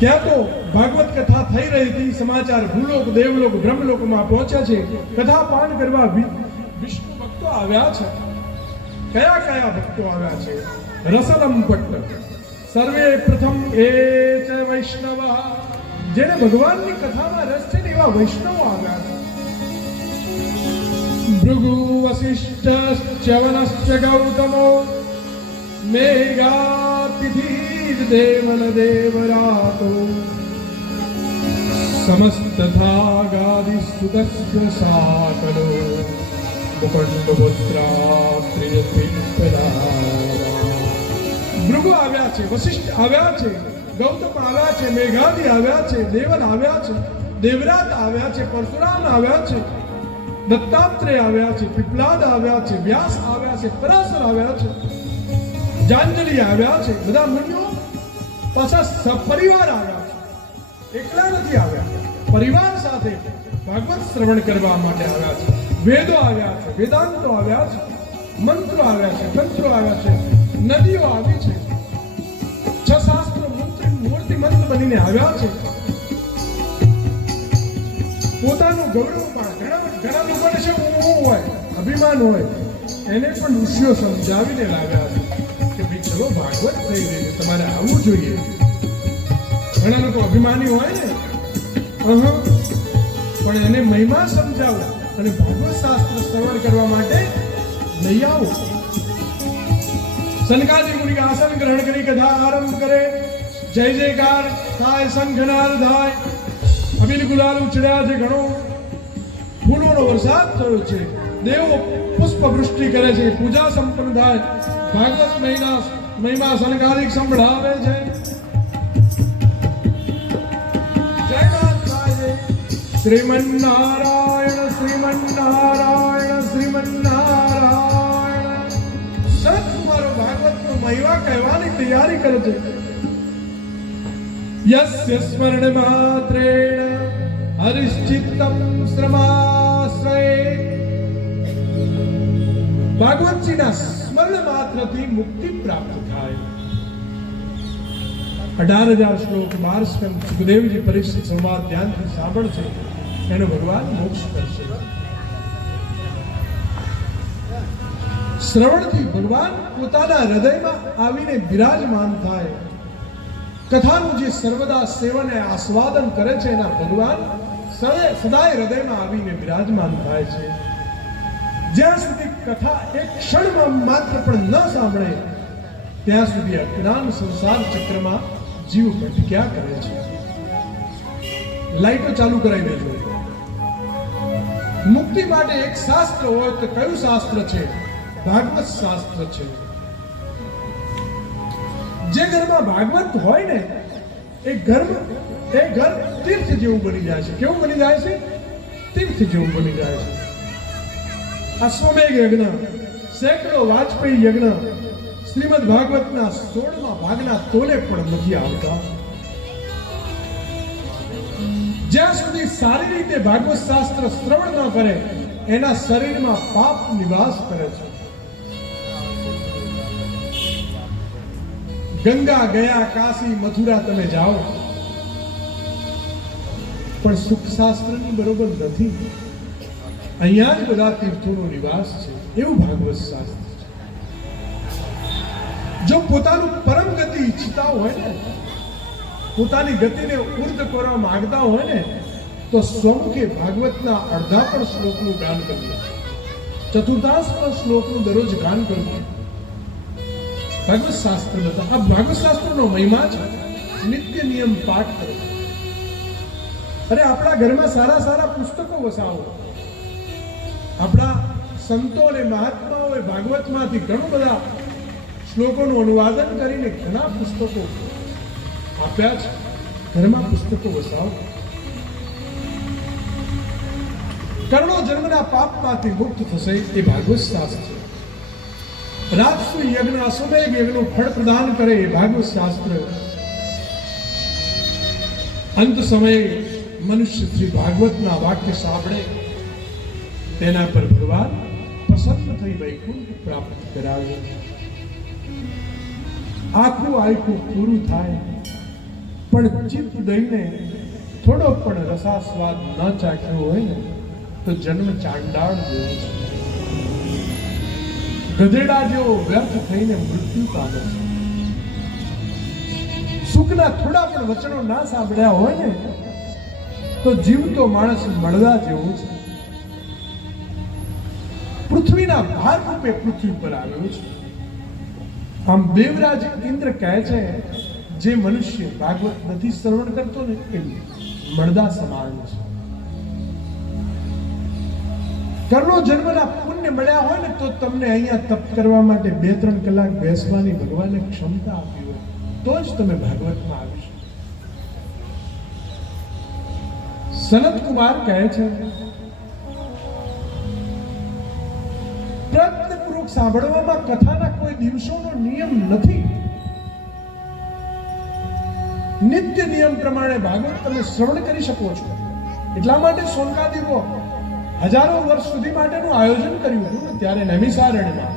ત્યાં તો ભાગવત કથા થઈ રહી હતી, સમાચાર ભૂલોક દેવલોક બ્રહ્મલોકમાં પહોંચ્યા છે. કથા પાન કરવા વિષ્ણુ ભક્તો આવ્યા છે. કયા કયા ભક્તો આવ્યા છે? રસલમ ભટ્ટ સર્વે પ્રથમ એ ચ વૈષ્ણવ, જેને ભગવાનની કથામાં રસ છે ને એવા વૈષ્ણવો આવ્યા છે. ભૃગુ વસિષ્ઠ ચ્યવનશ્ચ ગૌતમો મેઘાતિથિર દેવન દેવરાતો સમસ્તથાગાદિ સુતસ્ય સાકલો મુકંડપુત્રા પ્રિયપિપલા. ભૃગુ આવ્યા છે, વસિષ્ઠ આવ્યા છે, ગૌતમ આવ્યા છે, મેઘાદી આવ્યા છે, દેવન આવ્યા છે, દેવરાત આવ્યા છે, પરશુરામ આવ્યા છે, દત્તાત્રેય આવ્યા છે, પીપલાદ આવ્યા છે, વ્યાસ આવ્યા છે, પરાશર આવ્યા છે, જાંજલી આવ્યા છે. બધા મુનિઓ પાછા સપરિવાર આવ્યા છે, એકલા નથી આવ્યા, પરિવાર સાથે ભાગવત શ્રવણ કરવા માટે આવ્યા છે. વેદો આવ્યા છે, વેદાંતો આવ્યા છે, મંત્રો આવ્યા છે, તંત્રો આવ્યા છે, નદીઓ આવી છે, 6 શાસ્ત્રો મૂર્તિમંત બનીને આવ્યા છે. પોતાનું ગૌરવ પણ ઘણા લોકોને છે હોય, અભિમાન હોય, એને પણ ઋષિઓ સમજાવીને લાવ્યા છે કે ભાઈ ચલો ભાગવત થઈ રહી છે, તમારે આવવું જોઈએ. ઘણા લોકો અભિમાની હોય ને, પણ એને મહિમા સમજાવો અને ભાગવત શાસ્ત્ર શ્રવણ કરવા માટે લઈ આવો. સનકાદી મુનિ આસન ગ્રહણ કરી કથા આરંભ કરે. જય જયકાર થાય, શંખનાદ થાય, અબીલ ગુલાલ ઉછળ્યા છે, ઘણો ફૂલોનો વરસાદ થયો છે, દેવો પુષ્પ વૃષ્ટિ કરે છે, પૂજા સંપન્ન થાય, ભાગવત મહિમા સનકાદિક સંભળાવે છે. જય નાથ. શ્રીમન્નારાયણ શ્રીમન્નારાયણ શ્રીમન્નારાયણ. સનત કુમારો ભાગવતનો મહિમા કહેવાની તૈયારી કરે છે. યસ્ય સ્મરણ માત્રેણ હરિશ્ચિત્તમ શ્રમાશ્રયે. ભાગવતજીના સ્મરણ માત્રથી મુક્તિ પ્રાપ્ત થાય. 18,000 શ્લોક 12 સ્કંદ સુખદેવજી પરીક્ષિત સંવાદ ધ્યાનથી સાંભળશે, એનો ભગવાન મોક્ષ કરશે. શ્રવણથી ભગવાન પોતાના હૃદયમાં આવીને બિરાજમાન થાય. કથાનું જે સર્વદા સેવન અને આસ્વાદન કરે છે એના ભગવાન સદાય હૃદયમાં આવીને બિરાજમાન થાય છે. જ્યાં સુધી કથા એક ક્ષણમાં માત્ર પણ ન સાંભળે ત્યાં સુધી અજ્ઞાન સંસાર ચક્રમાં જીવ ભટક્યા કરે છે. લાઈટો ચાલુ કરાવી દેજો. મુક્તિ માટે એક શાસ્ત્ર હોય તો કયું શાસ્ત્ર છે? ભાગવત શાસ્ત્ર છે. જે ઘરમાં ભાગવત હોય ને એ ઘર તીર્થ જેવું બની જાય છે. કેવું બની જાય છે? તીર્થ જેવું બની જાય છે. અશ્વમેઘ યજ્ઞ, સેંકડો વાજપેયી યજ્ઞ શ્રીમદ ભાગવતના 16મા ભાગના તોલે પણ નથી આવતા. જ્યાં સુધી સારી રીતે ભાગવત શાસ્ત્ર શ્રવણ ન કરે એના શરીરમાં પાપ નિવાસ કરે છે. ગંગા ગયા, કાશી મથુરા તમે જાઓ પણ સુખ શાસ્ત્રની બરોબર નથી. અહીંયા જ બધા તીર્થોનો નિવાસ છે. એવું ભાગવત શાસ્ત્ર છે. જો પોતાનું પરમ ગતિ ઈચ્છતા હોય ને, પોતાની ગતિને ઉર્ધ કરવા માંગતા હોય ને તો સ્વમુખે ભાગવતના અડધા પણ શ્લોકનું ગાન કરવું, ચતુર્થાંશ પણ શ્લોકનું દરરોજ ગાન કરવું. ભાગવત શાસ્ત્ર બતા આ ભાગવત શાસ્ત્રનો મહિમા છે. નિત્ય નિયમ પાઠ કરો. અરે આપણા ઘરમાં સારા સારા પુસ્તકો વસાવો. આપણા સંતો અને મહાત્માઓએ ભાગવતમાંથી ઘણું બધા શ્લોકોનું અનુવાદન કરીને ઘણા પુસ્તકો આપ્યા છે. ઘરમાં પુસ્તકો વસાવો. કર્ણો જન્મના પાપમાંથી મુક્ત થશે એ ભાગવત શાસ્ત્ર છે. રાજસુ યજ્ઞ, અશ્વમેઘ યજ્ઞનું ફળ પ્રદાન કરે એ ભાગવત શાસ્ત્ર. અંત સમયે મનુષ્ય શ્રી ભાગવતના વાક્ય સાંભળે તેના પર ભગવાન પ્રસન્ન થઈ વૈકુંઠ પ્રાપ્ત કરાવે. આખું પૂરું થાય પણ ચિત્ત દઈને થોડો પણ રસાસ્વાદ ન ચાખ્યો હોય ને તો જન્મ ચાંડાળ જેવો છે, ગધેડા જેવો વ્યર્થ થઈને મૃત્યુ પામે છે. સુખના થોડા પણ વચનો ના સાંભળ્યા હોય ને તો જીવતો માણસ મળવા જેવો છે. પૃથ્વીના ભાર રૂપે પૃથ્વી પર આવ્યો છે. આમ દેવરાજ ઇન્દ્ર કહે છે, જે મનુષ્ય ભાગવત નથી શ્રવણ કરતો ને એ મળદા સમાન છે. કર્ણો જન્મના પુણ્ય મળ્યા હોય ને તો તમને અહીંયા તપ કરવા માટે 2-3 કલાક બેસવાની ભગવાને ક્ષમતા આપી હોય તો જ તમે ભાગવતમાં આવી શકો. સનત કુમાર કહે છે, પ્રયત્નપૂર્વક સાંભળવામાં કથાના કોઈ દિવસોનો નિયમ નથી. નિત્ય નિયમ પ્રમાણે ભાગવત તમે શ્રવણ કરી શકો છો. એટલા માટે સોનકાદીકો હજારો વર્ષ સુધી માટેનું આયોજન કર્યું હતું ને ત્યારે નૈમિષારણ્યમાં,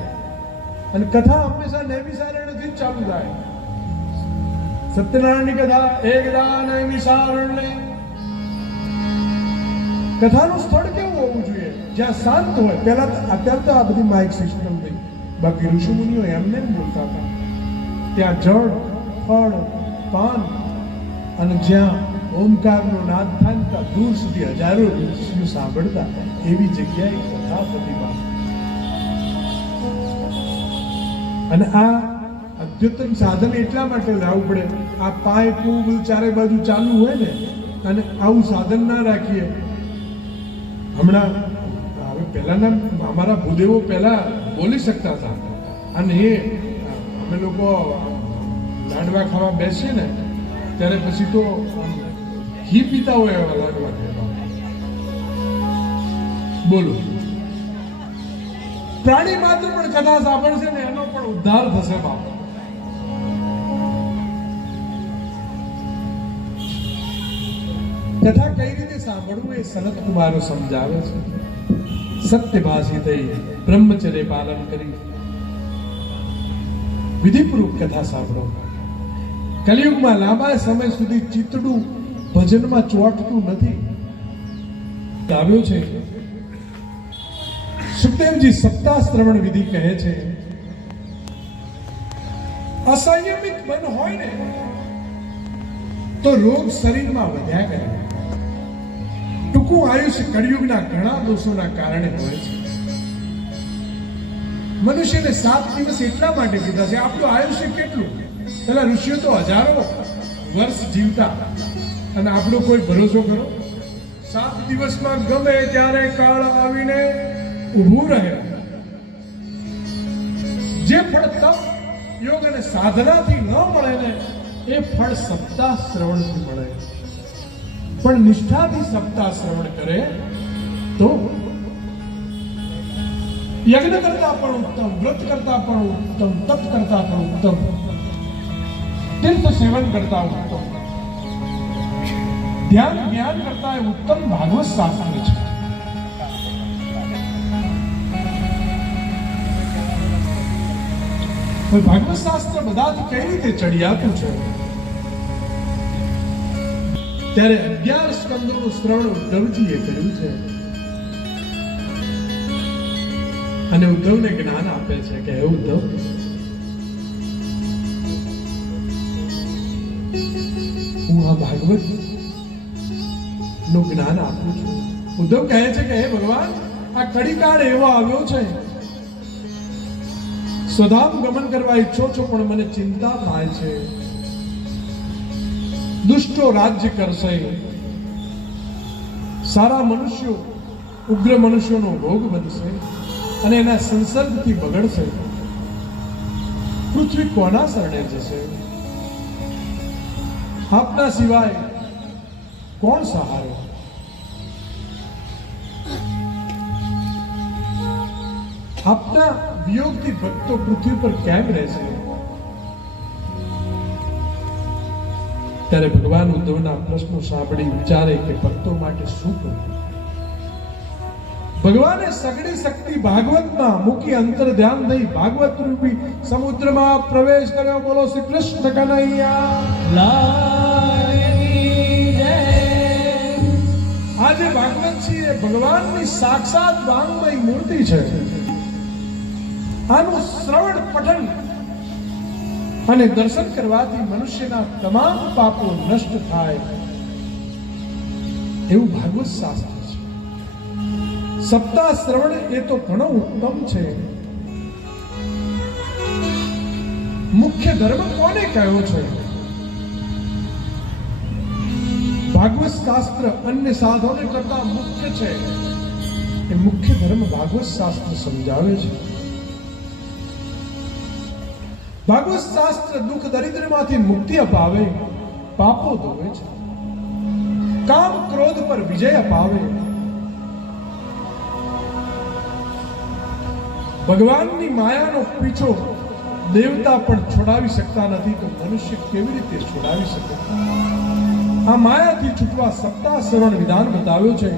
અને કથા હંમેશા નૈમિષારણ્યથી જ ચાલુ થાય. સત્યનારાયણની કથા એકદા નૈમિષારણ્ય. કથાનું સ્થળ કેવું હોવું જોઈએ? જ્યાં શાંત હોય. પહેલા અત્યારે તો આ બધી માઇક સિસ્ટમ થઈ, બાકી ઋષિ મુનિઓ એમને જ બોલતા હતા. ત્યાં જળ, ફળ, પાન અને જ્યાં ઓમકારનો નાદ થાય દૂર સુધી હજારો ઋષિઓ સાંભળતા એવી જગ્યાએ કથા પ્રતિભા. અને આ અદ્યતન સાધન એટલા માટે લાવવું પડે. આ પાઇપ ચારે બાજુ ચાલુ હોય ને, અને આવું સાધન ના રાખીએ. હમણાં હવે પહેલાના અમારા ભૂદેવો પહેલા બોલી શકતા હતા, અને એ અમે લોકો લાડવા ખાવા બેસીએ ને ત્યારે પછી તો ઘી પીતા હોય એવા લાડવા ખાવા. બોલો, પ્રાણી માત્ર પણ કથા સાંભળશે ને એનો પણ ઉદ્ધાર થશે બાપ. કથા કઈ રીતે સાંભળવું એ સનત કુમારો સમજાવે છે. સત્યભાષી થઈ બ્રહ્મચર્ય પાલન કરી વિધિપૂર્વક કથા સાંભળો. કલિયુગમાં લાંબા સમય સુધી ચિતડું ભજનમાં ચોંટતું નથી. આવ્યો છે સુખદેવજી સપ્તાહ શ્રવણ વિધિ કહે છે, અસંયમિત મન હોય ને તો રોગ શરીરમાં વધ્યા કરે. ટૂંકું આયુષ્ય કળિયુગના ઘણા દોષોના કારણે હોય છે. મનુષ્યને 7 દિવસ એટલા માટે કીધા છે. આપણું આયુષ્ય કેટલું? પેલા ઋષિઓ તો હજારો વર્ષ જીવતા, અને આપણો કોઈ ભરોસો કરો? 7 દિવસમાં ગમે ત્યારે કાળ આવીને ઊભું રહે. જે ફળ તપ, યોગ અને સાધનાથી ન મળે ને એ ફળ સપ્તાહ શ્રવણથી મળે. પણ નિષ્ઠાથી સપ્તાહ શ્રવણ કરે તો યજ્ઞ કરતા પણ ઉત્તમ, વ્રત કરતા પણ ઉત્તમ, તપ કરતા પણ ઉત્તમ, તીર્થ સેવન કરતા ઉત્તમ, ધ્યાન જ્ઞાન કરતા ઉત્તમ ભાગવત શાસ્ત્ર છે. ભાગવત શાસ્ત્ર બધાથી કઈ રીતે ચડિયાતું છે? ત્યારે 11 સ્કંદોનું શ્રવણ ઉદ્ધવજીએ કર્યું છે, અને ઉદ્ધવને જ્ઞાન આપે છે કે હે ઉદ્ધવ, હું આ ભાગવત નું જ્ઞાન આપું છું. ઉદ્ધવ કહે છે કે હે ભગવાન, આ કડીકાળ એવો આવ્યો છે, સ્વધામ ગમન કરવા ઈચ્છો છો પણ મને ચિંતા થાય છે. દુષ્ટો રાજ્ય કરશે, સારા મનુષ્યો ઉગ્ર મનુષ્યોનો ભોગ બનશે અને એના સંસર્ગથી બગડશે. પૃથ્વી કોના શરણે જશે? આપના સિવાય કોણ સહારો? આપના વિયોગથી ભક્તો પૃથ્વી પર કેમ રહેશે? ત્યારે ભગવાન ઉદ્ધવના પ્રશ્નો સાંભળી વિચારે કે ભક્તો માટે શું કરવું. ભગવાને સગળી શક્તિ ભાગવતમાં મૂકી અંતર ધ્યાન થઈ ભાગવત રૂપી સમુદ્રમાં પ્રવેશ કર્યો. બોલો શ્રી કૃષ્ણ કનૈયા લાલ. ભગવાનની સાક્ષાત વાંગમય મૂર્તિ છે. આનું શ્રવણ પઠન અને દર્શન કરવાથી મનુષ્યના તમામ પાપો નષ્ટ થાય એવું ભાગવત શાસ્ત્ર છે. સપ્તાહ શ્રવણ એ તો ઘણો ઉત્તમ છે. મુખ્ય ધર્મ કોને કહ્યો છે? ભાગવત શાસ્ત્ર અન્ય સાધનો કરતા મુખ્ય છે. એ મુખ્ય ધર્મ ભાગવત શાસ્ત્ર સમજાવે છે. ભાગવત શાસ્ત્ર દુઃખ દરિદ્રમાંથી મુક્તિ અપાવે, પાપો ધોવે છે, કામ ક્રોધ પર વિજય અપાવે. ભગવાનની માયાનો પીછો દેવતા પણ છોડાવી શકતા નથી, તો મનુષ્ય કેવી રીતે છોડાવી શકે? આ માયાથી છૂટવા સપ્તાહ શ્રવણ વિધાન બતાવ્યો છે.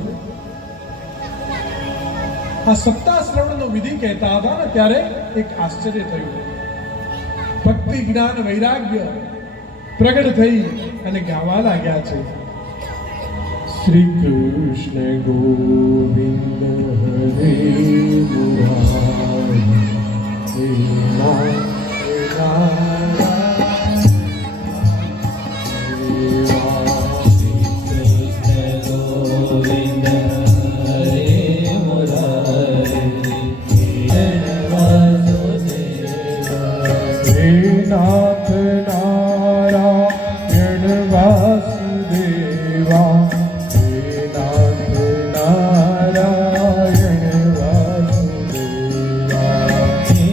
આ સપ્તાહ શ્રવણનો વિધિ કહેતા હતા ને ત્યારે એક આશ્ચર્ય થયું. ભક્તિ જ્ઞાન વૈરાગ્ય પ્રગટ થઈ અને ગાવા લાગ્યા છે. શ્રી કૃષ્ણ ગોવિંદ હરે મુરારી હે નાથ નારાયણ વાસુદેવા, હે નાથ નારાયણ વાસુદેવા, હે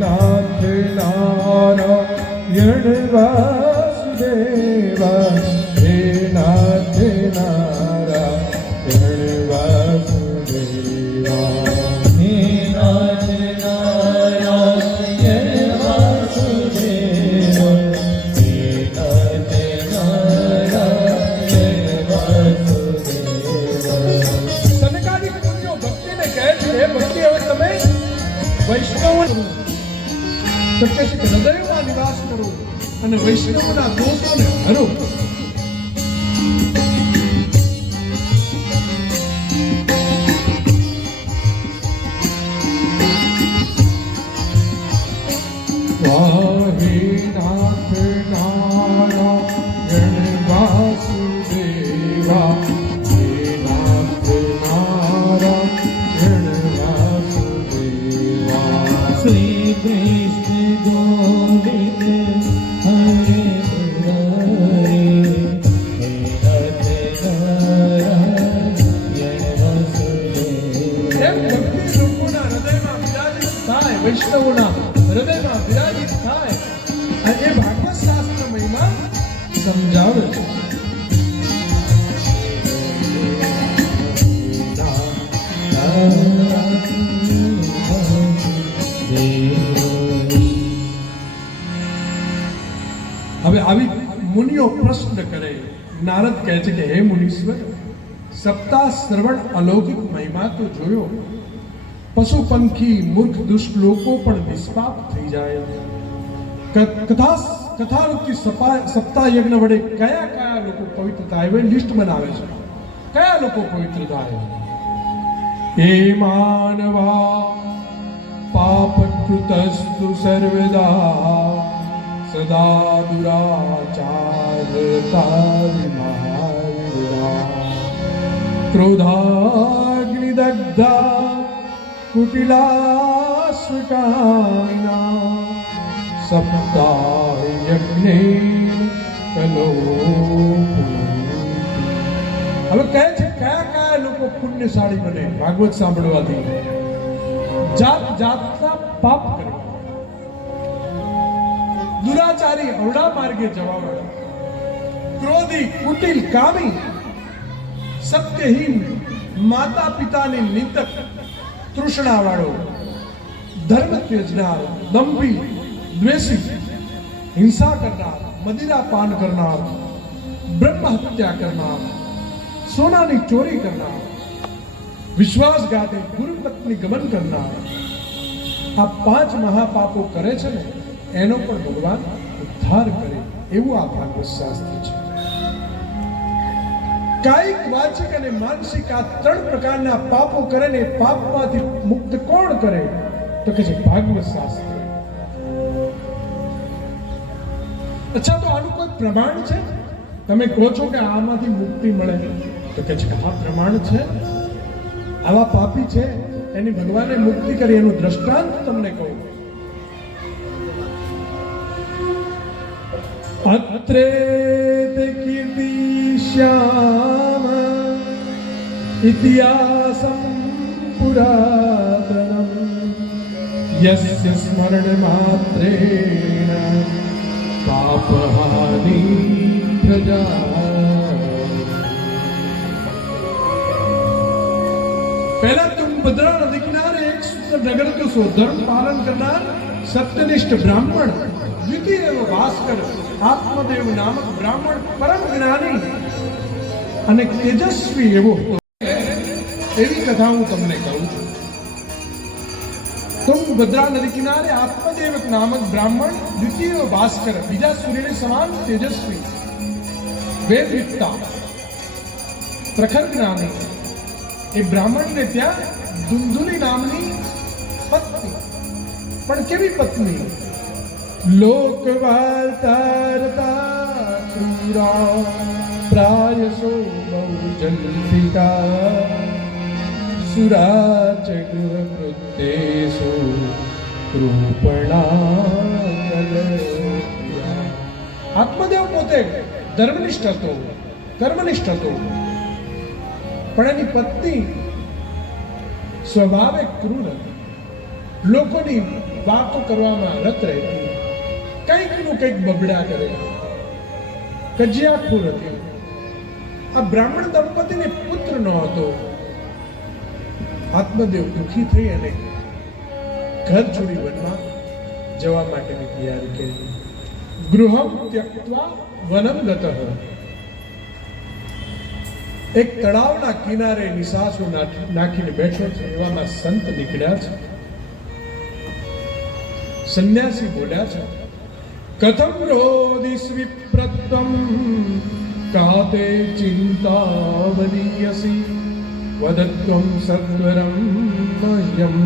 નાથ નારાયણ વાસુદેવા, હે નાથ નારાયણ વાસુદેવા, હે નાથ નારાયણ વાસુદેવા, હે નાથ નારાયણ વાસુદેવા. સનકાદિક મુનિઓ ભક્તિને કહે છે, હે ભક્તિ હવે તમે વૈષ્ણવ તો કે છે હૃદયમાં નિવાસ કરો અને વૈષ્ણવના દોષોને હરો. હે નાથ નારાયણ વાસુદેવા, હે નાથ નારાયણ વાસુદેવા, શ્રી કૃષ્ણ ગોવિંદ હરે મુરારી હે નાથ નારાયણ વાસુદેવા. એમ ભક્તિ લોકોના હૃદયમાં વિરાજિત થાય, વૈષ્ણવોના હૃદયમાં વિરાજિત થાય અને એ ભાગવત શાસ્ત્ર મહિમા સમજાવે છે. હવે આવી મુનિઓ પ્રશ્ન કરે. નારદ કહે છે કે હે મુનીશ્વર, સપ્તાહ શ્રવણ અલૌકિક મહિમા તો જોયો, પશુ પંખી મૂર્ખ દુષ્ટ લોકો પણ નિષ્પાપ થઈ જાય. કથારૂપી સપ્તાહ યજ્ઞ વડે કયા કયા લોકો પવિત્ર થાય એ લિસ્ટ બનાવે છે. કયા લોકો પવિત્ર થાય? હે માનવા પાપકૃતસ્તુ સર્વદા સદા દુરાચારતા વિમાયરા ક્રોધાગ્નિદગ્ધા કુટિલાશ્વકામિના સપ્તાહ યજ્ઞે કલો. હવે કહે છે કયા કયા લોકો પુણ્યશાળી બને ભાગવત સાંભળવાથી? જાત જાતના પાપ કરવા, દુરાચારી અવળા માર્ગે જવાવાળા, ક્રોધી કુટિલ કામી, સત્યહીન માતા પિતાની નિંદક તૃષ્ણાવાળો, ધર્મ ત્યજનાર, દંભી, દ્વેષી, હિંસા કરનાર, મદિરા પાન કરનાર, બ્રહ્મ હત્યા કરનાર, સોનાની ચોરી કરનાર, વિશ્વાસઘાતી, ગુરુપત્ની ગમન કરનાર, આ 5 મહાપાપો કરે છે ને એનો પણ ભગવાન ઉદ્ધાર કરે એવું આ ભાગવત શાસ્ત્ર છે. કાયિક, વાચિક અને માનસિક આ 3 પ્રકારના પાપો કરે ને પાપમાંથી મુક્ત કોણ કરે? તો કે છે ભાગવત શાસ્ત્ર. અચ્છા, તો આનું કોઈ પ્રમાણ છે? તમે કહો છો કે આમાંથી મુક્તિ મળે, તો કે છે આ પ્રમાણ છે. આવા પાપી છે એની ભગવાને મુક્તિ કરી એનું દ્રષ્ટાંત તમને કહું. અત્રે તે કીર્તિશ્યામ ઇતિહાસં પુરાતનમ યસ્ય સ્મરણ માત્રેણ પાપહાનિ પ્રજા. पहला तुंगभद्रा नदी किनारे एक सुंदर नगर को सो धर्म पालन करना सत्यनिष्ठ ब्राह्मण, द्वितीय एवं भास्कर आत्मदेव नामक ब्राह्मण परम ज्ञानी અને તેજસ્વી એવો એવી કથા હું તમને કહું છું. तुंगभद्रा नदी किनारे आत्मदेव नामक ब्राह्मण द्वितीय भास्कर, બીજા સૂર્યની સમાન તેજસ્વી, વેદવિદ્તા, પ્રખર જ્ઞાની એ બ્રાહ્મણને ત્યાં ધુંધુલી નામની પત્ની, પણ કેવી પત્ની? લોકવાર્તારતા ક્રૂરા પ્રાયસો બહુજંતિકા સુરાચ ગૃહકૃત્યેષુ કૃપણા કલયા. આત્મદેવ પોતે ધર્મનિષ્ઠ હતો, કર્મનિષ્ઠ હતો, પણ એની પત્ની સ્વભાવે ક્રૂર હતી. લોકોની વાતો કરવામાં રત રહેતી, કંઈકનું કંઈક બબડા કરે, કજિયાખોર હતી. આ બ્રાહ્મણ દંપતીને પુત્ર ન હતો. આત્મદેવ દુઃખી થઈ અને ઘર છોડી વનમાં જવા માટેની તૈયારી કરી. ગૃહમ ત્યક્ત્વા વનમ ગતઃ. એક તળાવના કિનારે નિશાસો નાખીને બેઠો છે. એવામાં સંત નીકળ્યા છે. સંન્યાસી બોલ્યા છે, કથમ રોદિસ વિપ્રત્વમ કાતે ચિંતાવનીયસી વદત્વમ સત્વરમ મહ્યમ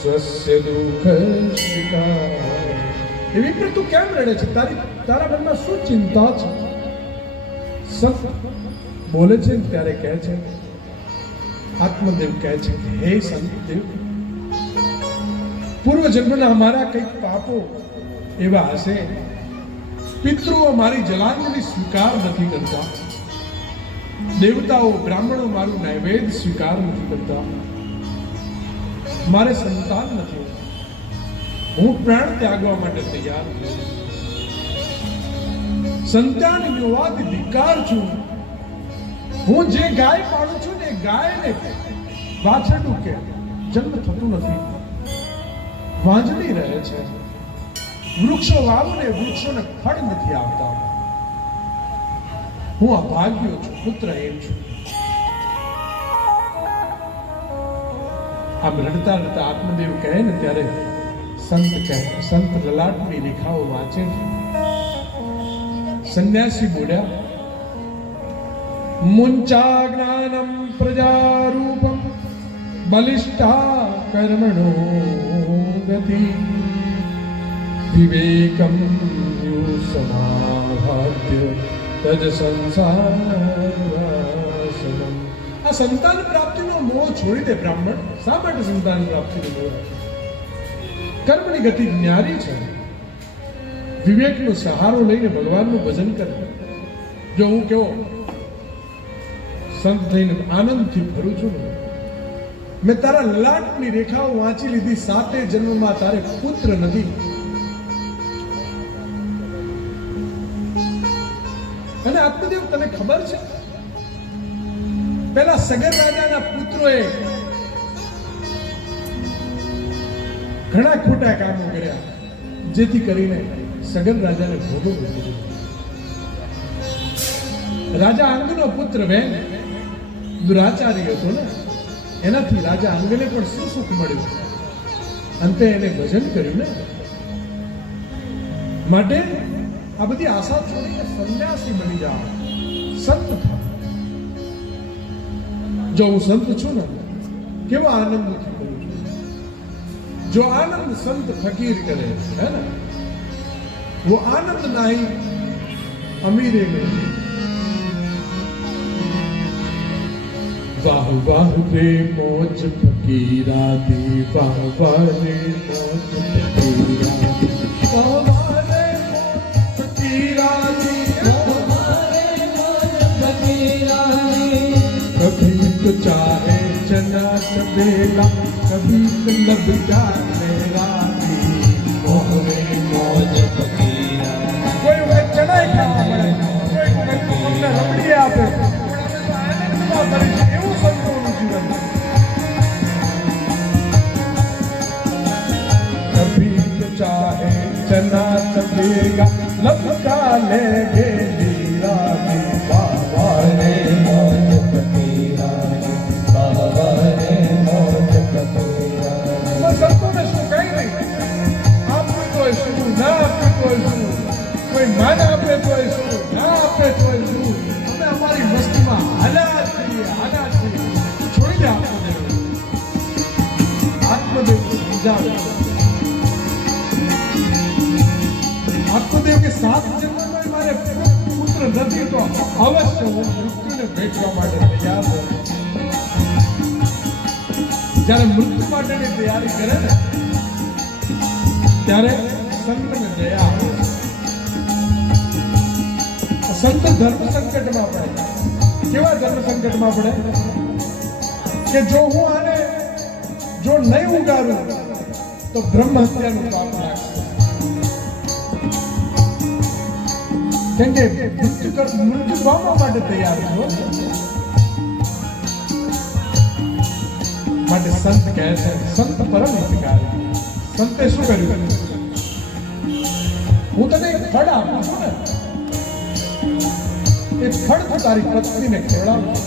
સ્વસ્ય દુઃખશ્રિતા. એ વિપ્ર તું કેમ રડે છે? તારા મનમાં શું ચિંતા છે? સત બોલે છે ત્યારે કહે છે, આત્મદેવ કહે છે કે હે સંતદેવ, પૂર્વ જન્મના અમારા કંઈક પાપો એવા હશે. પિતૃઓ મારી જલાંજલિ સ્વીકાર નથી કરતા, દેવતાઓ બ્રાહ્મણો મારું નૈવેદ્ય સ્વીકાર નથી કરતા, મારે સંતાન નથી, હું પ્રાણ ત્યાગવા માટે તૈયાર છું. સંતાન હોવાથી ધિક્કાર છું. હું જે ગાય પાડું છું ને ગાયને વાછરડું કે જન્મ થતું નથી, વાંજળી રહે છે. વૃક્ષો વાવું ને વૃક્ષોને ફળ નથી આવતા. હું અભાગ્યો છું, પુત્રહીન છું. આમ રડતા રડતા આત્મદેવ કહે ને ત્યારે સંત લલાટની રેખાઓ વાંચે છે. સંન્યાસી બોલ્યા, મુંચા જ્ઞાનમ પ્રજારૂપમ બલિષ્ઠા કર્મણો ગતિ વિવેકમ સમાભાત્ય તજ સંસારવાસનમ. આ સંતાન પ્રાપ્તિનો મોહ છોડી દે બ્રાહ્મણ. શા માટે સંતાન પ્રાપ્તિનો મોહ? કર્મની ગતિ ન્યારી છે. વિવેકનો સહારો લઈને ભગવાનનું ભજન કરે. જો હું કેવો સંત થઈને આનંદથી ફરું છું ને, મેં તારા લલાટની રેખાઓ વાંચી લીધી. 7 જન્મમાં તારે પુત્ર નથી. અને આત્મદેવ તને ખબર છે, પેલા સગર રાજાના પુત્રોએ ઘણા ખોટા કામો કર્યા, જેથી કરીને સગર રાજાને ભોગવવું પડ્યું. રાજા અંગનો પુત્ર વેન દુરાચારી હતો ને, એનાથી રાજા અંગને પણ શું સુખ મળ્યું? અંતે એને ભજન કર્યું ને. માટે આ બધી આશા છોડીને સંન્યાસી બની જાઓ, સંત થાઓ. જો હું સંત છું ને, કેવો આનંદથી કરું છું. જો આનંદ સંત ફકીર કરે है ना, वो आनंद नहीं अमीरे में. वाह वाह रे मौज फकीरा दी, वाह वाह रे मौज फकीरा दी, वाह वाह रे मौज फकीरा दी, वाह वाह रे मौज फकीरा दी. कभी तो चाहे चना चबेला, कभी तो लब जाने राती, मोह रे मौज फकीरा. કોઈ વખત ચણાઈ ખાવા મળે, કોઈ વખત તમને રબડી આપે, એવું સંતોનું જીવન. કભી તો ચાહે ચના ચબેગા, લપકા લેગે હીરા દી, વાહ વાહ રે મૌજ ફકીરા, વાહ વાહ રે મૌજ ફકીરા. સંતોને શું કઈ નહીં, આપવું તો શું, ના આપવું તો શું, કોઈ માન આપે તો શું, ના આપે તો શું, અમે અમારી મસ્તીમાં હાલ્યા છીએ, છોડી દે આત્મદેવ. આત્મદેવ સમજાવે, આત્મદેવ કે 7 જન્મમાં મારે પુત્ર નથી તો અવશ્ય હું મૃત્યુને ભેટવા માટે તૈયાર છું. જ્યારે મૃત્યુ માટેની તૈયારી કરે ને, ત્યારે સંતને દયા આવે. સંત ધર્મ સંકટમાં પડે. કેવા ધર્મ સંકટમાં પડે કે જો હું આને જો નહીં ઉગારું તો બ્રહ્મ હત્યાનું પાપ લાગશે. કેમ કે મૃત્યુ પામવા માટે તૈયાર છો. માટે સંત કહે છે, સંત પરમ હિતકારી. સંતે શું કર્યું? હું તને એક ફળ આપું છું ને, એ ફળ તો તારી પત્નીને ખવડાવું,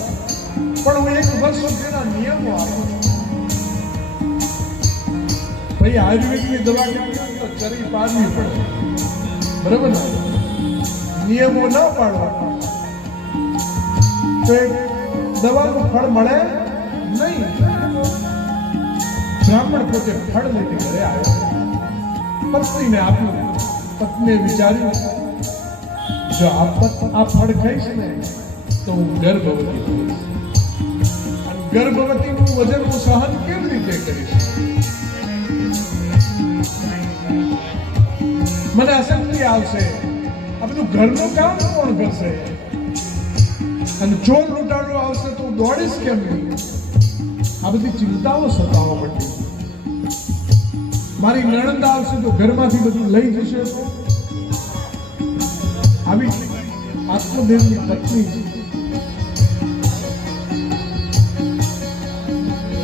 પણ હું 1 વર્ષ સુધીના નિયમો આપું છું. ભાઈ આયુર્વેદની દવા લેવી તો ચરી પાડવી પડે, બરાબર ને? નિયમો ન પાડવા તો દવાનું ફળ મળે નહીં. બ્રાહ્મણ પોતે ફળ લઈને ઘરે આવ્યો, પત્નીને આપ્યું. પત્નીએ વિચાર્યું, જો આ ફળ ખાઈશ ને તો હું ગર્ભવતી થઈશ, અને ગર્ભવતીનું વજન હું સહન કેવી રીતે કરીશ? મને અશક્તિ આવશે. આ બધું ઘરનું કામ કોણ કરશે? અને ચોર લૂંટારો આવશે તો હું દોડીશ કેમ નહીં? આ બધી ચિંતાઓ સતાવવા માંડી. મારી નણંદ આવશે તો ઘરમાંથી બધું લઈ જશે તો? આવી આત્મદેવની પત્ની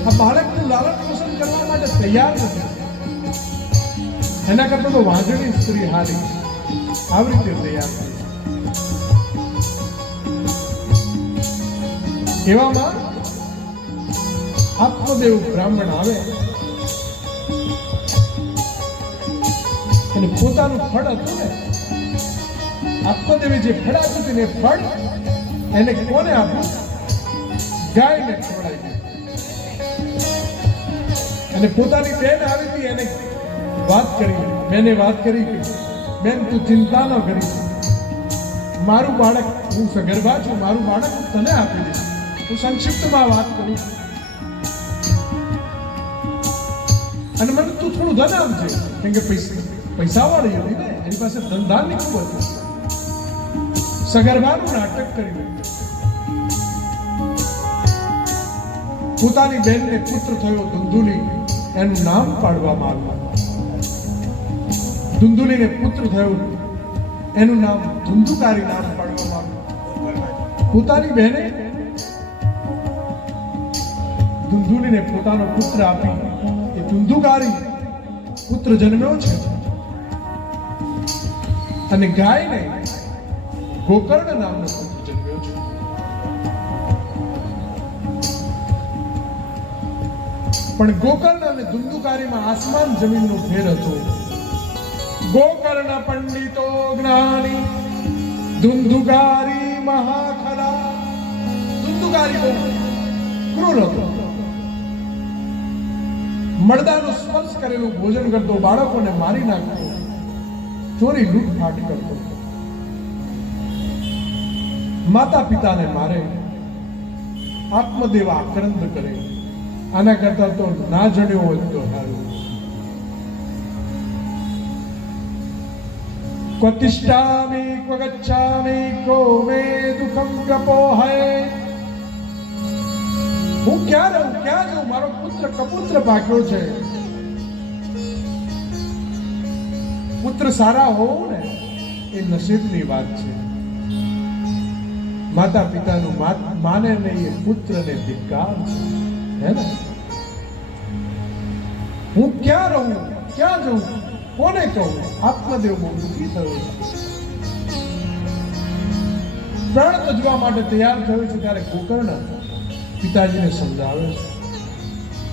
આ બાળકનું લાલન પોષણ કરવા માટે તૈયાર નથી. એના કરતા તો વાંજણી સ્ત્રી હારી આવી રીતે તૈયાર થઈ. એવામાં આત્મદેવ બ્રાહ્મણ આવે અને પોતાનું ફળ હતું ને, આત્મદેવે જે ફળ આપ્યું તેને ફળ એને કોને આપ્યું? ગાયને ખવડાવી. અને પોતાની બેન આવી હતી, એને વાત કરી. બેને વાત કરી કે બેન તું ચિંતા ન કરીશ, મારું બાળક, હું સગર્ભા છું, મારું બાળક હું તને આપી દઈશ. હું સંક્ષિપ્તમાં વાત કરું અને મને તું થોડું ધન આપજે. કેમ કે પૈસા વાળી હતી ને, એની પાસે ધનધાન નીકળવું હતું. સગર્ભાનું નાટક કર્યું. પોતાની બેનને પુત્ર થયો ધુંધુલી, એનું નામ પાડવામાં આવ્યું. ધુંધુલીને પુત્ર થયો, એનું નામ ધુંધુકારી નામ પાડવામાં આવ્યું. પોતાની બહેને ધુંધુલીને પોતાનો પુત્ર આપી. એ ધુંધુકારી પુત્ર જન્મ્યો છે. અને ગાયને ગોકર્ણ નામનો પુત્ર જન્મ્યો છે. પણ ગોકર્ણ અને ધુંધુકારીમાં આસમાન જમીનનો ફેર હતો. ગોકર્ણ પંડિતો જ્ઞાની, ધુંધુકારી મહાખલા. ધુંધુકારી બહુ ક્રૂર હતો. મળદાનું સ્પર્શ કરેલું ભોજન કરતો, બાળકોને મારી નાખતો, ચોરી લૂંટફાટ કરતો, માતા પિતાને મારે, આત્મદેવ આક્રંદ કરે. આના કરતા તો ના જણ્યો હોય તો સારું. ક્વ તિષ્ઠામિ ક્વ ગચ્છામિ કો મે દુઃખમ પ્રપોહય. હું ક્યાં રહું, ક્યાં જાઉં? મારો પુત્ર કપુત્ર પાક્યો છે. પુત્ર સારા હોવું ને એ નસીબની વાત છે. માતા પિતાનું માને નહીં એ પુત્રને ધિક્કાર છે, હે ને? હું ક્યાં રહું, ક્યાં જઉં, કોને કહું? આત્મદેવ બહુ દુઃખી થયો છે. પ્રાણ તજવા માટે તૈયાર થયો છે ત્યારે ગોકર્ણ પિતાજીને સમજાવે છે,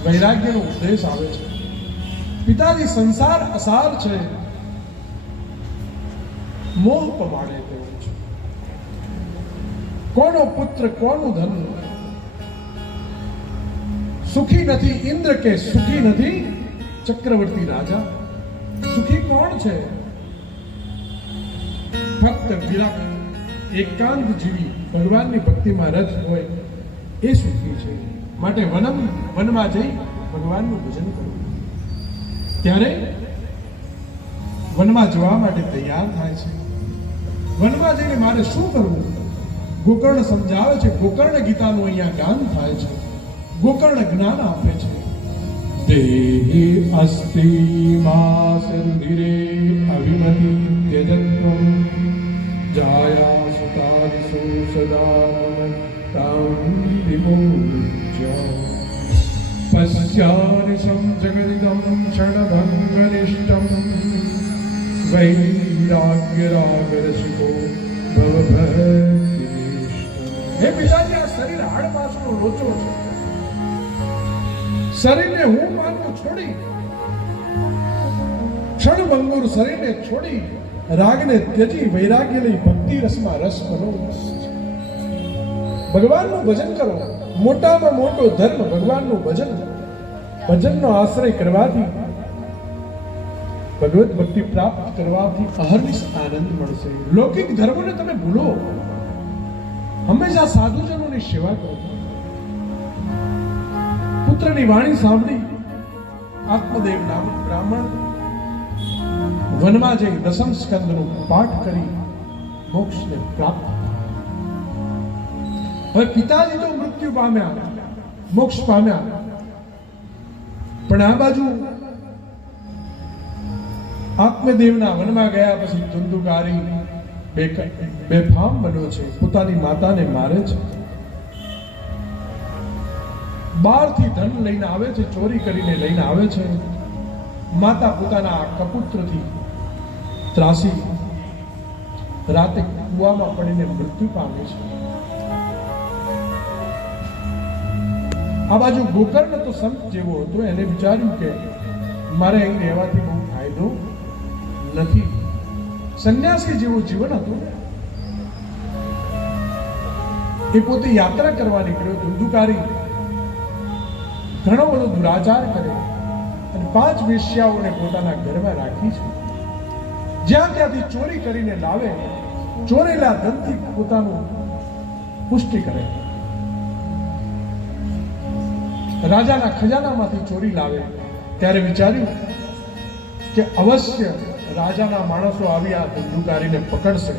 વૈરાગ્યનો ઉપદેશ આવે છે. પિતાજી, સંસાર અસાર છે, મોહ પમાડે તેવો છે. કોનો પુત્ર, કોનું ધન? સુખી નથી ઇન્દ્ર કે સુખી નથી ચક્રવર્તી રાજા. સુખી કોણ છે? ફક્ત વિરક્ત એકાંત જીવી ભગવાનની ભક્તિમાં રત હોય એ સુખી છે. માટે વનમાં જઈ ભગવાનનું ભજન કરવું. ત્યારે વનમાં જવા માટે તૈયાર થાય છે. વનમાં જઈને મારે શું કરવું? ગોકર્ણ સમજાવે છે. ગોકર્ણ ગીતાનું અહીંયા ગાન થાય છે. ગોકર્ણ જ્ઞાન આપે છે. દેહી અસ્તિ માસરુધિરે અભિમતિ ત્યજત્વમ જાયા સુતાદિષુ સદા તામ વિમોચ્ય પશ્યાનિશં જગદિદં ક્ષણભંગનિષ્ઠં વૈરાગ્યરાગરસિકો ભવભક્તિનિષ્ઠ. હે પિતાજી, આ શરીર હાડમાસનો લોચો છે. શરીરને હું માનવું છોડી, ક્ષણભંગુર શરીરને છોડી, રાગને ત્યજી વૈરાગ્ય લઈ ભક્તિ રસમાં રસ બનો. ભગવાનનું ભજન કરો. મોટામાં મોટો ધર્મ ભગવાનનું ભજન. ભજનનો આશ્રય કરવાથી, ભગવત ભક્તિ પ્રાપ્ત કરવાથી અહર્નિશ આનંદ મળશે. લૌકિક ધર્મોને તમે ભૂલો. હંમેશા સાધુજનોની સેવા કરો. પુત્રની વાણી સાંભળી આત્મદેવ નામક બ્રાહ્મણ વનમાં જઈ દસમ સ્કંદનો પાઠ કરી મોક્ષને પ્રાપ્ત. હવે પિતાજી તો મૃત્યુ પામ્યા, મોક્ષ પામ્યા, પણ આ બાજુ આત્મદેવના વનમાં ગયા પછી ધુંધુકારી બેફામ બન્યો છે. પોતાની માતાને મારે છે. બહારથી ધન લઈને આવે છે, ચોરી કરીને લઈને આવે છે. માતા પોતાના કપુત્રથી ત્રાસી રાતે કૂવામાં પડીને મૃત્યુ પામે છે. આ બાજુ ગોકર્ણ તો સંત જેવો હતો. એને વિચાર્યું કે મારે અહીં રહેવાથી બહુ ફાયદો નથી. સંન્યાસી જેવું જીવન હતું. એ પોતે યાત્રા કરવા નીકળ્યો. ધુંધુકારી ઘણો બધો દુરાચાર કરે અને 5 વેશ્યાઓને પોતાના ઘરમાં રાખી છે. જ્યાં ત્યાંથી ચોરી કરીને લાવે, ચોરેલા ધનથી પોતાનું પુષ્ટિ કરે. રાજાના ખજાનામાંથી ચોરી લાવે. ત્યારે વિચાર્યું કે અવશ્ય રાજાના માણસો આવી આ ધુંધુકારીને પકડશે.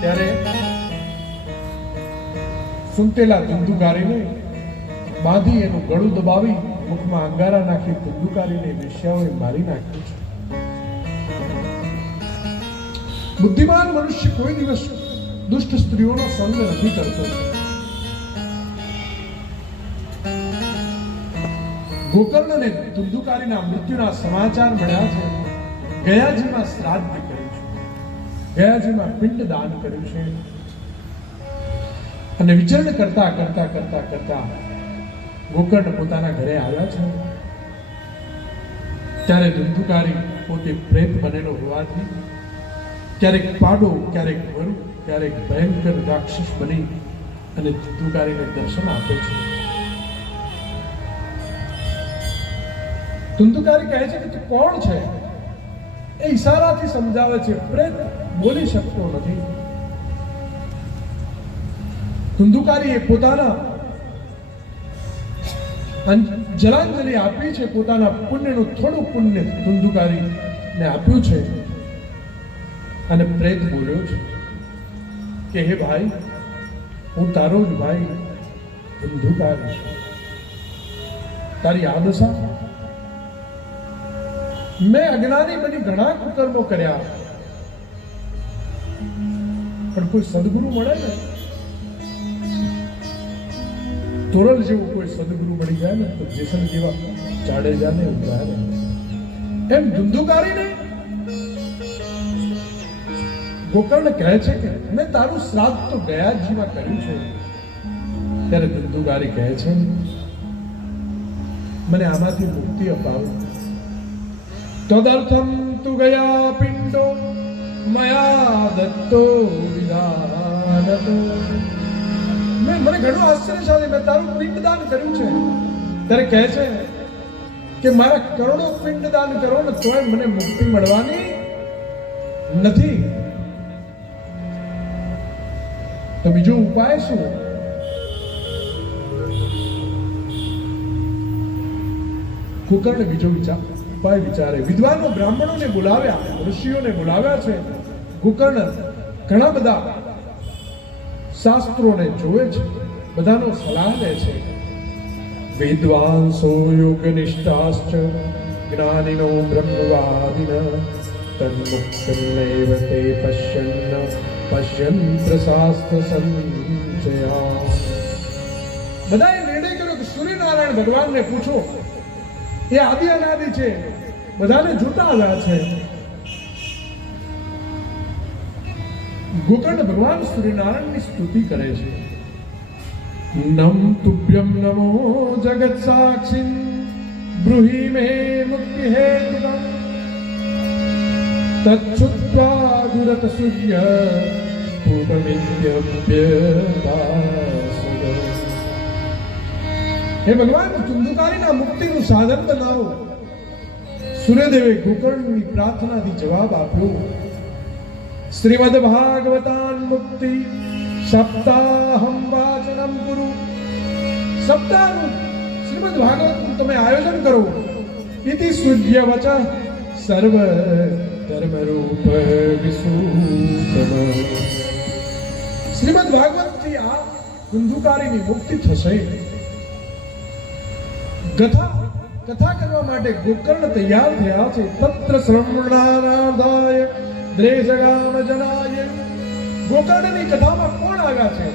ત્યારે સુંટેલા ધુંધુકારીને બાંધી એનું ગળું દબાવી મુખમાં અંગારા નાખી ધુંધુકારીને વેશ્યાઓએ મારી નાખ્યું છે. બુદ્ધિમાન મનુષ્ય કોઈ દિવસ દુષ્ટ સ્ત્રીઓનો સંગ નથી કરતો. ગોકર્ણને ધુંધુકારીના મૃત્યુના સમાચાર મળ્યા છે. ગયાજીમાં શ્રાદ્ધ કર્યું છે, ગયાજીમાં પિંડ દાન કર્યું છે. અને વિચરણ કરતા કરતા કરતા કરતા ગોકર્ણ પોતાના ઘરે આવ્યા છે ત્યારે ધુંધુકારી પોતે પ્રેત બનેલો હોવાથી ક્યારેક પાડો, ક્યારેક વરુ, ક્યારેક ભયંકર રાક્ષસ બની અને ધુંધુકારીને દર્શન આપે છે. ધુંધુકારી કહે છે કે તું કોણ છે? એ ઈશારાથી સમજાવે છે. પ્રેત બોલી શકતો નથી. ધુંધુકારીએ પોતાના જલાંજલિ આપી છે, પોતાના પુણ્યનું થોડું પુણ્ય ધુંધુકારીને આપ્યું છે અને પ્રેત બોલ્યો છે કે હે ભાઈ, હું તારો જ ભાઈ ધુંધુકારી છું. તારી આ દશા? મેં અજ્ઞાની બની ઘણા કુકર્મો કર્યા, પણ કોઈ સદગુરુ મળે ને, તોરલ જેવું કોઈ સદગુરુ મળી જાય ને તો જેસલ જેવા જાડેજાને ઉધારે. એમ ધુંધુકારીને ગોકર્ણ કહે છે કે મેં તારું શ્રાદ્ધ તો ગયા જીવા કર્યું છે. ત્યારે ધુંધુકારી કહે છે મને આમાંથી મુક્તિ અપાવો. તદર્થમ તુ ગયા પિંડો મયા દત્તો વિધાનતો. મને ઘણું આશ્ચર્યશાળી, મેં તારું પિંડદાન કર્યું છે. ત્યારે કહે છે કે મારા કરોડો પિંડદાન કરો ને તોય મને મુક્તિ મળવાની નથી, તો બીજો ઉપાય શું? ગોકર્ણ બીજો ઉપાય વિચારે. વિદ્વાનો બ્રાહ્મણોને બોલાવ્યા, ઋષિઓને બોલાવ્યા છે. ગોકર્ણ ઘણા બધા શાસ્ત્રોને જોવે છે, બધાનો સલાહ લે છે. વિદ્વાંસો યોગનિષ્ઠાશ્ચ જ્ઞાનિનો બ્રહ્મવાદિન તન્મુક્તમેવ તે પશ્યન પ્રશાસ્ત્ર સંચયા. બધાએ નિર્ણય કર્યો કે સૂર્યનારાયણ ભગવાનને પૂછો, એ આદિ અનાદિ છે, બધાને જોતા આવ્યા છે. ગોકર્ણ ભગવાન સૂર્યનારાયણની સ્તુતિ કરે છે. નમ તુભ્યમ નમો જગત સાક્ષી બ્રૂહી મે મુક્તિ હેતુકમ તચ્છુત્વા દુરત સૂર્ય પૂર્વમિત્યભ્યભાસુર. હે ભગવાન, ધુંધુકારીના મુક્તિનું સાધન બનાવો. સૂર્યદેવે ગોકર્ણની પ્રાર્થનાથી જવાબ આપ્યો. શ્રીમદ ભાગવતાન મુક્તિ સપ્તાહમ વાચનમ ગુરુ. સપ્તાહનું શ્રીમદ ભાગવતનું તમે આયોજન કરો. ઇતિ સૂર્ય વચ સર્વ ધર્મ રૂપ વિસુતમ. શ્રીમદ ભાગવતથી આ ધુંધુકારીની મુક્તિ થશે. કથા કરવા માટે ગોકર્ણ તૈયાર થયા છે. તત્ર શ્રવણાનાદાય દ્રેષગામ જનાય. ગોકર્ણની કથામાં કોણ આવ્યા છે?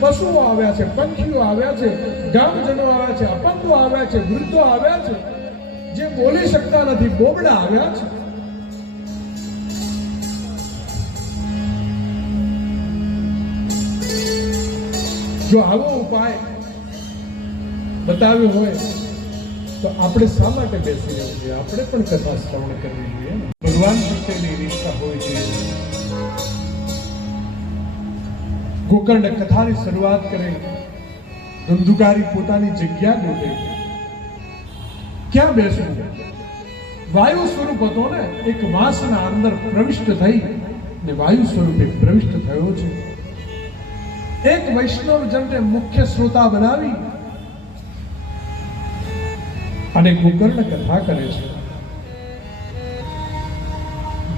પશુઓ આવ્યા છે, પંખીઓ આવ્યા છે, ગામજનો આવ્યા છે, અપંગો આવ્યા છે, વૃદ્ધો આવ્યા છે, જે બોલી શકતા નથી બોબડા આવ્યા છે. જો આવો ઉપાય બતાવ્યો હોય તો આપણે શા માટે બેસી રહેવું જોઈએ? આપણે પણ કથા શ્રવણ કરવી જોઈએ. ભગવાન પ્રત્યેની નિષ્ઠા હોવી જોઈએ. ગોકર્ણ કથાની શરૂઆત કરે. ધુંધુકારી પોતાની જગ્યા ગોતે. ક્યાં બેસવું? વાયુ સ્વરૂપ હતો ને, એક વાંસના અંદર પ્રવિષ્ટ થઈ ને વાયુ સ્વરૂપે પ્રવિષ્ટ થયો છે. એક વૈષ્ણવ જનને મુખ્ય શ્રોતા બનાવી અને ગોકર્ણ કથા કરે છે.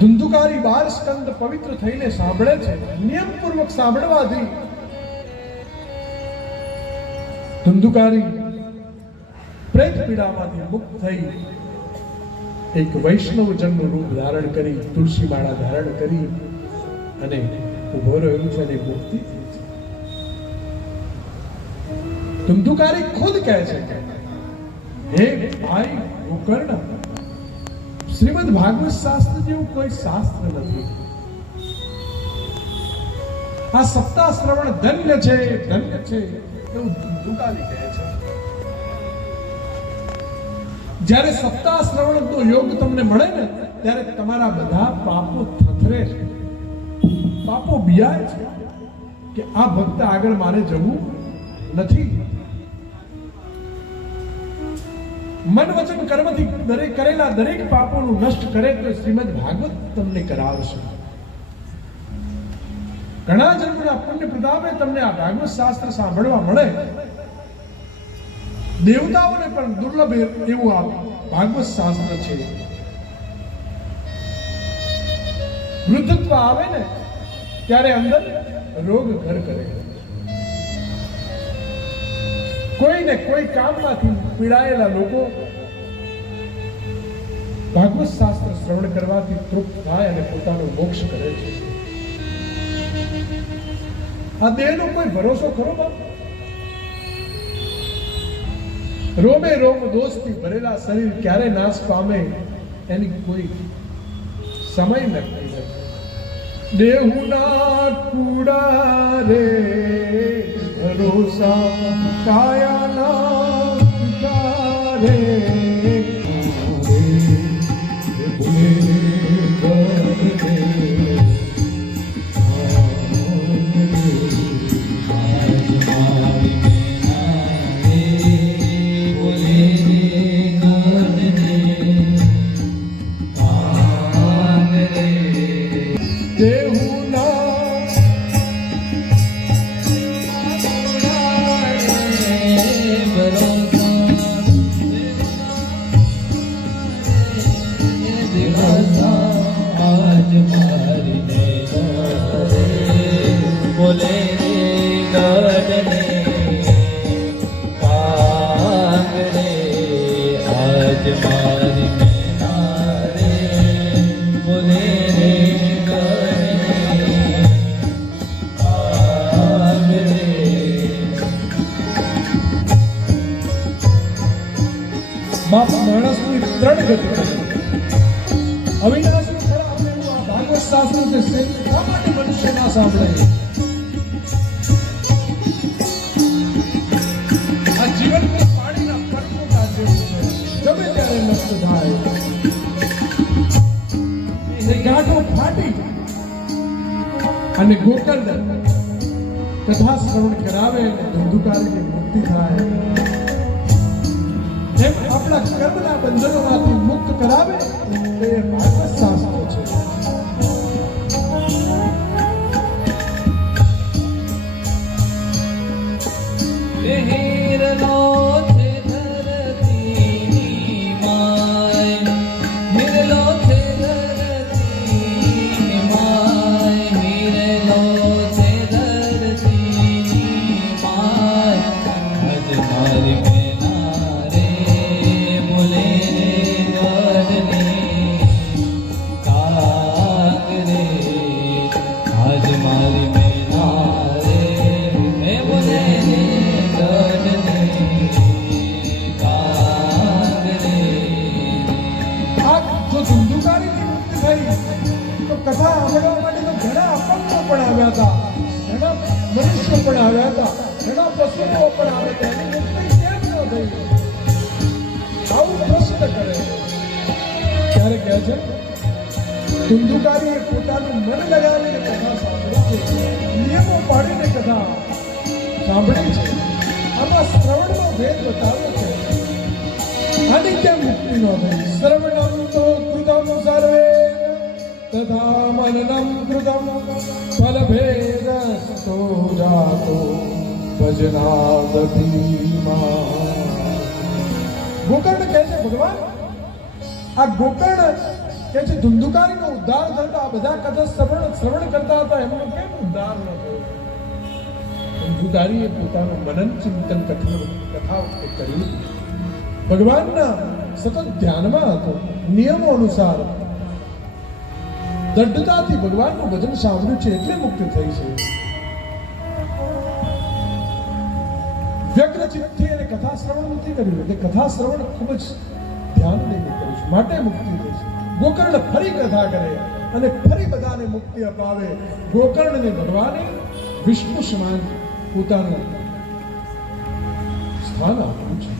ધુંધુકારી 12 સ્કંદ પવિત્ર થઈને સાંભળે છે. નિયમપૂર્વક સાંભળવાથી ધુંધુકારી પ્રેત પીડામાંથી મુક્ત થઈ એક વૈષ્ણવ જનનું રૂપ ધારણ કરી, તુલસી માળા ધારણ કરી અને ઉભો રહ્યો છે અને મુક્તિ થઈ છે. ધુંધુકારી ખુદ કહે છે હે ભાઈ ગોકર્ણ, શ્રીમદ ભાગવત શાસ્ત્ર જેવું કોઈ શાસ્ત્ર નથી. આ સપ્તાહ શ્રવણ ધન્ય છે, ધન્ય છે એવું ધુંધુકારી કહે છે. જ્યારે સપ્તાહ શ્રવણનો યોગ તમને મળે ને ત્યારે તમારા બધા પાપો થથરે છે, પાપો બિયાય છે કે આ ભક્ત આગળ મારે જવું નથી. મન વચન કર્મથી દરેક કરેલા દરેક પાપોનું નષ્ટ કરે તો શ્રીમદ ભાગવત તમને કરાવશે. ઘણા જન્મના પુણ્ય પ્રતાપે તમને આ ભાગવત શાસ્ત્ર સાંભળવા મળે. દેવતાઓને પણ દુર્લભ એવું આ ભાગવત શાસ્ત્ર છે. વૃદ્ધત્વ આવે ને ત્યારે અંદર રોગ ઘર કરે. કોઈને કોઈ કામમાંથી પીડાયેલા લોકો ભાગવત શાસ્ત્ર શ્રવણ કરવાથી તૃપ્ત થાય અને પોતાનો મોક્ષ કરે છે. આ દેહનો કોઈ ભરોસો ખરો બાપ? રોમે રોમ દોષથી ભરેલા શરીર ક્યારે નાશ પામે એની કોઈ સમય નક્કી નથી. દેહુના કુડા રે ભરોસા કાયાના રે બાપ માણસની ત્રણ ગતિ અવિનાશી ખરા આપણે આ ભાગવત શાસ્ત્ર છે શા માટે મનુષ્ય ના સાંભળે? આ જીવન પાણીના પરપોટા જેવું છે, ગમે ત્યારે નષ્ટ થાય. એ ગાંઠો ફાટી અને ગોકર્ણ કથા શ્રવણ કરાવે અને ધંધુકારીની મુક્તિ થાય. એમ આપણા કર્મના બંધનોમાંથી મુક્ત કરાવે એ ભાગવત શાસ્ત્ર છે. કથા સાંભળવા માટે તો ઘણા અપંગો પણ આવ્યા હતા, ઘણા મનુષ્યો પણ આવ્યા હતા, ઘણા પશુઓ પણ આવ્યા હતા. એની મુક્તિ કેમ ન થઈ? આવું પ્રશ્ન કરે ત્યારે કહે છે ધુંધુકારીએ પોતાનું મન લગાવીને કથા સાંભળી છે, નિયમો પાડીને કથા સાંભળી છે. આમાં શ્રવણનો ભેદ બતાવ્યો છે. આની કેમ મુક્તિ ન થઈ? શ્રવણમ તો કૃતમ સર્વે તથા મનનમ કૃતમ ફલભેદસ્તો જાતો ભજનાદપીમાં. ગોકર્ણ કહે છે ભગવાન આ ગોકર્ણ કે છે ધુંધુકારીનો ઉદ્ધાર થતા આ બધા કથા શ્રવણ કરતા હતા, એમનો કેમ ઉદ્ધાર ન થયો? ધુંધુકારીએ પોતાનું મનન ચિંતન કથા કર્યું, ભગવાનના સતત ધ્યાનમાં હતો, નિયમો અનુસાર દઢતાથી ભગવાનનું ભજન સાંભળ્યું છે એટલે મુક્ત થઈ છે. વ્યગ્ર ચિત્તથી એને કથા શ્રવણ નથી કર્યું, એટલે કથા શ્રવણ ખૂબ જ ધ્યાન દઈને કર્યું છે, માટે મુક્તિ થઈ છે. ગોકર્ણ ફરી કથા કરે અને ફરી બધાને મુક્તિ અપાવે. ગોકર્ણને ભગવાને વિષ્ણુ સમાન પોતાનું સ્થાન આપ્યું છે.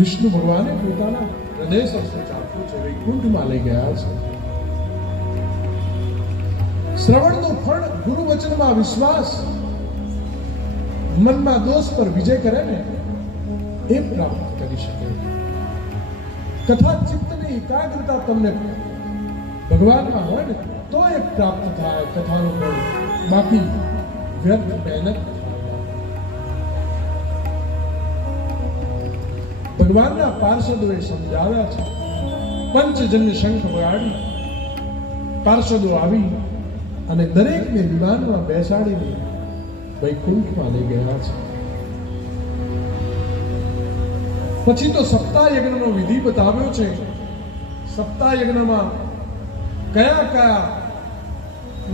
વિષ્ણુ ભગવાને પોતાના હૃદય સાથે ચાલતું છે, વૈકુંઠમાં લઈ ગયા છે. શ્રવણનું ફળ ગુરુ વચનમાં વિશ્વાસ, મનમાં દોષ પર વિજય કરે ને એ પ્રાપ્ત કરી શકે. કથા ચિત્તની એકાગ્રતા તમને ભગવાનમાં હોય ને તો એ પ્રાપ્ત થાય કથાનું ફળ, બાકી વ્યર્થ મહેનત. ભગવાનના પાર્ષદોએ સમજાવ્યા છે. પંચજન્ય શંખ વગાડી પાર્ષદો આવી અને દરેકને વિમાનમાં બેસાડીને વૈકુંઠમાં લઈ ગયા છે. પછી તો સપ્તાહ યજ્ઞનો વિધિ બતાવ્યો છે. સપ્તાહ યજ્ઞમાં કયા કયા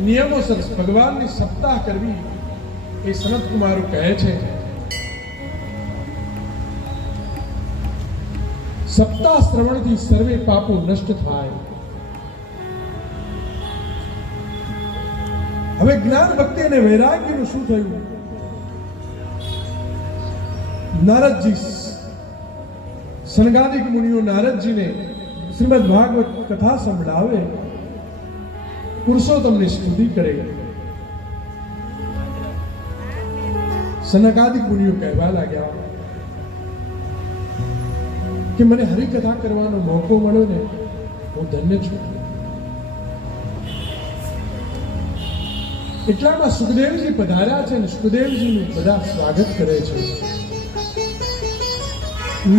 નિયમોસર ભગવાનની સપ્તાહ કરવી એ સનત કુમારો કહે છે. સપ્તાહ શ્રવણથી સર્વે પાપો નષ્ટ થાય. હવે જ્ઞાન ભક્તિ અને વૈરાગ્યનું શું થયું? નારદજી, સનગાદિક મુનિઓ નારદજીને શ્રીમદ ભાગવત કથા સંભળાવે, પુરુષોત્તમની સ્તુતિ કરે. સનકાદિક મુનિઓ કહેવા લાગ્યા કે મને હરિકથા કરવાનો મોકો મળ્યો ને હું ધન્ય છું. એટલામાં સુખદેવજી પધાર્યા છે અને સુખદેવજીનું બધા સ્વાગત કરે છે.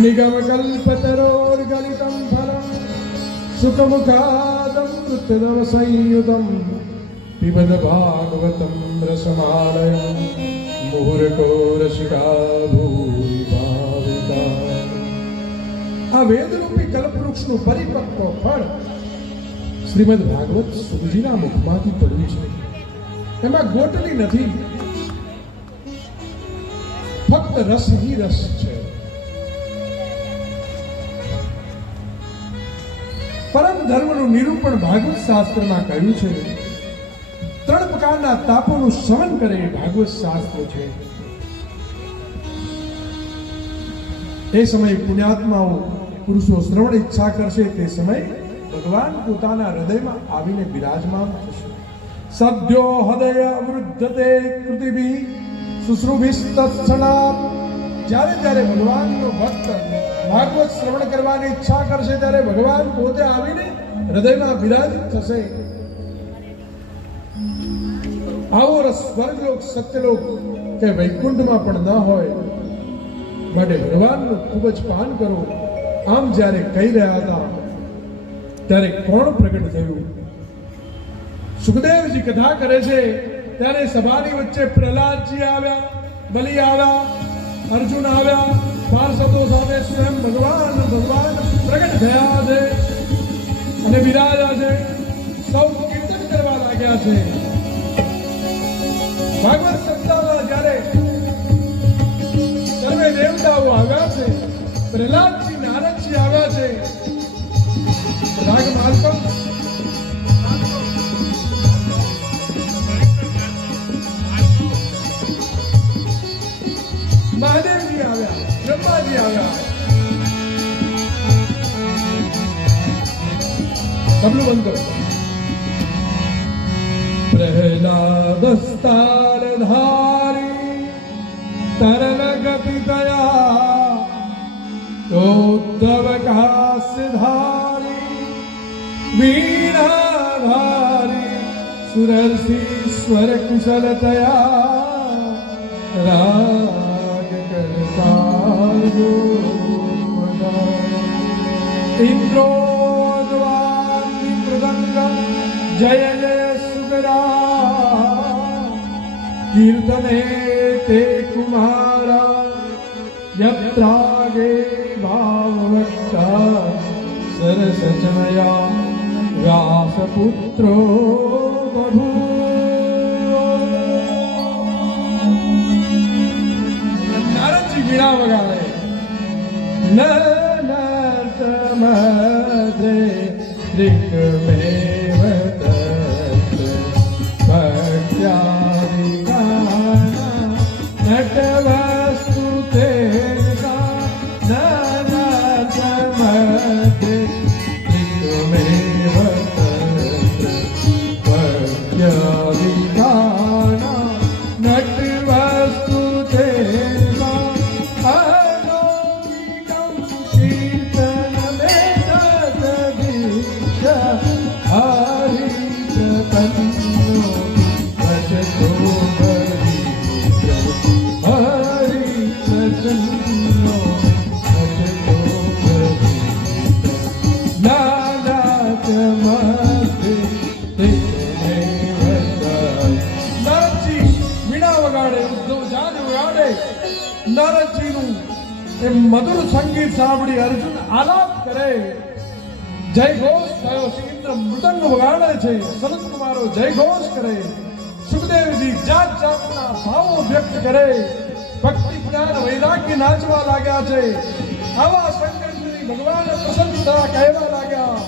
નિગમ કલ્પતરોર ગલિતમ ફલમ સુખમુખાદમ મૃત્યુદમ સંયુતમ પિબદ ભાગવતમ રસમાલયમ મુહુરકો રસિકા ભૂરી ભાવિકા. આ વેદરૂપી કલ્પવૃક્ષનું પરિપક્વ ફળ શ્રીમદ ભાગવત સુખજીના મુખમાંથી પડ્યું છે. એમાં ગોટલી નથી, ફક્ત રસ ही રસ છે. પરમ ધર્મનું નિરૂપણ ભાગવત શાસ્ત્રમાં કહ્યું છે. 3 પ્રકારના તાપોનું શમન કરે એ ભાગવત શાસ્ત્ર છે. એ સમયે પુણ્યાત્માઓ પુરુષો શ્રવણ ઈચ્છા કરશે તે સમયે ભગવાન પોતાના હૃદયમાં આવીને બિરાજમાન થશે. સદ્યો હૃદય વૃદ્ધતે કૃતિભિ શુશ્રુભિસ્તત્સણા. જ્યારે જ્યારે ભગવાનનો ભક્ત ભાગવત શ્રવણ કરવાની ઈચ્છા કરશે ત્યારે ભગવાન પોતે આવીને હૃદયમાં બિરાજિત થશે. આવો રસ સ્વર્ગલોક, સત્યલોક કે વૈકુંઠમાં પણ ન હોય, માટે ભગવાનનું ખૂબ જ પાન કરો. આમ જ્યારે કહી રહ્યા હતા ત્યારે કોણ પ્રગટ થયું? સુખદેવજી કથા કરે છે ત્યારે સભાની વચ્ચે પ્રહલાદજી આવ્યા, બલિ આવ્યા, અર્જુન આવ્યા, પાર્ષદો સાથે સ્વયં ભગવાન પ્રગટ થયા છે અને બિરાજ્યા છે. સૌ કીર્તન કરવા લાગ્યા છે. ભાગવત સપ્તાહમાં જ્યારે સર્વે દેવતાઓ આવ્યા છે, પ્રહલાદજી નારદજી આવ્યા છે. રાગ માર્ગમ મહાદેવજી આવ્યા, બ્રહ્માજી આવ્યા. તબલું બંધ કરો. પ્રહલાદસ્તાર ધારી તરલ ગતિ દયા ઉદ્ધવ કાસ્ય ધારી વીણા ધારી સુરસીશ્વર કુશલતયા રાગ કરતા ઇન્દ્રો દ્વારિ મૃદંગ જય જય સુગરા કીર્તને તે કુમારા યત્રાગે ભાવવક્તા સરસચનયા વ્યાસપુત્રો બભૂવ. નારદજી વીણા વગાડે. નર્તમધ્રે ઋગ્વેવ તત્ર ભક્ત્યાદિકાના નટવસ્તુ તે એ મધુર સંગીત સાંભળી અર્જુન આલાપ કરે. જય ઘોષ થયો. શ્રી ઇન્દ્ર મૃદંગ વગાડે છે. સનત કુમારો જય ઘોષ કરે. સુખદેવજી જાત જાતના ભાવો વ્યક્ત કરે. ભક્તિ જ્ઞાન વૈરાગ્ય નાચવા લાગ્યા છે. આવા શંકરજી ભગવાન પ્રસન્ન થયા કહેવા લાગ્યા,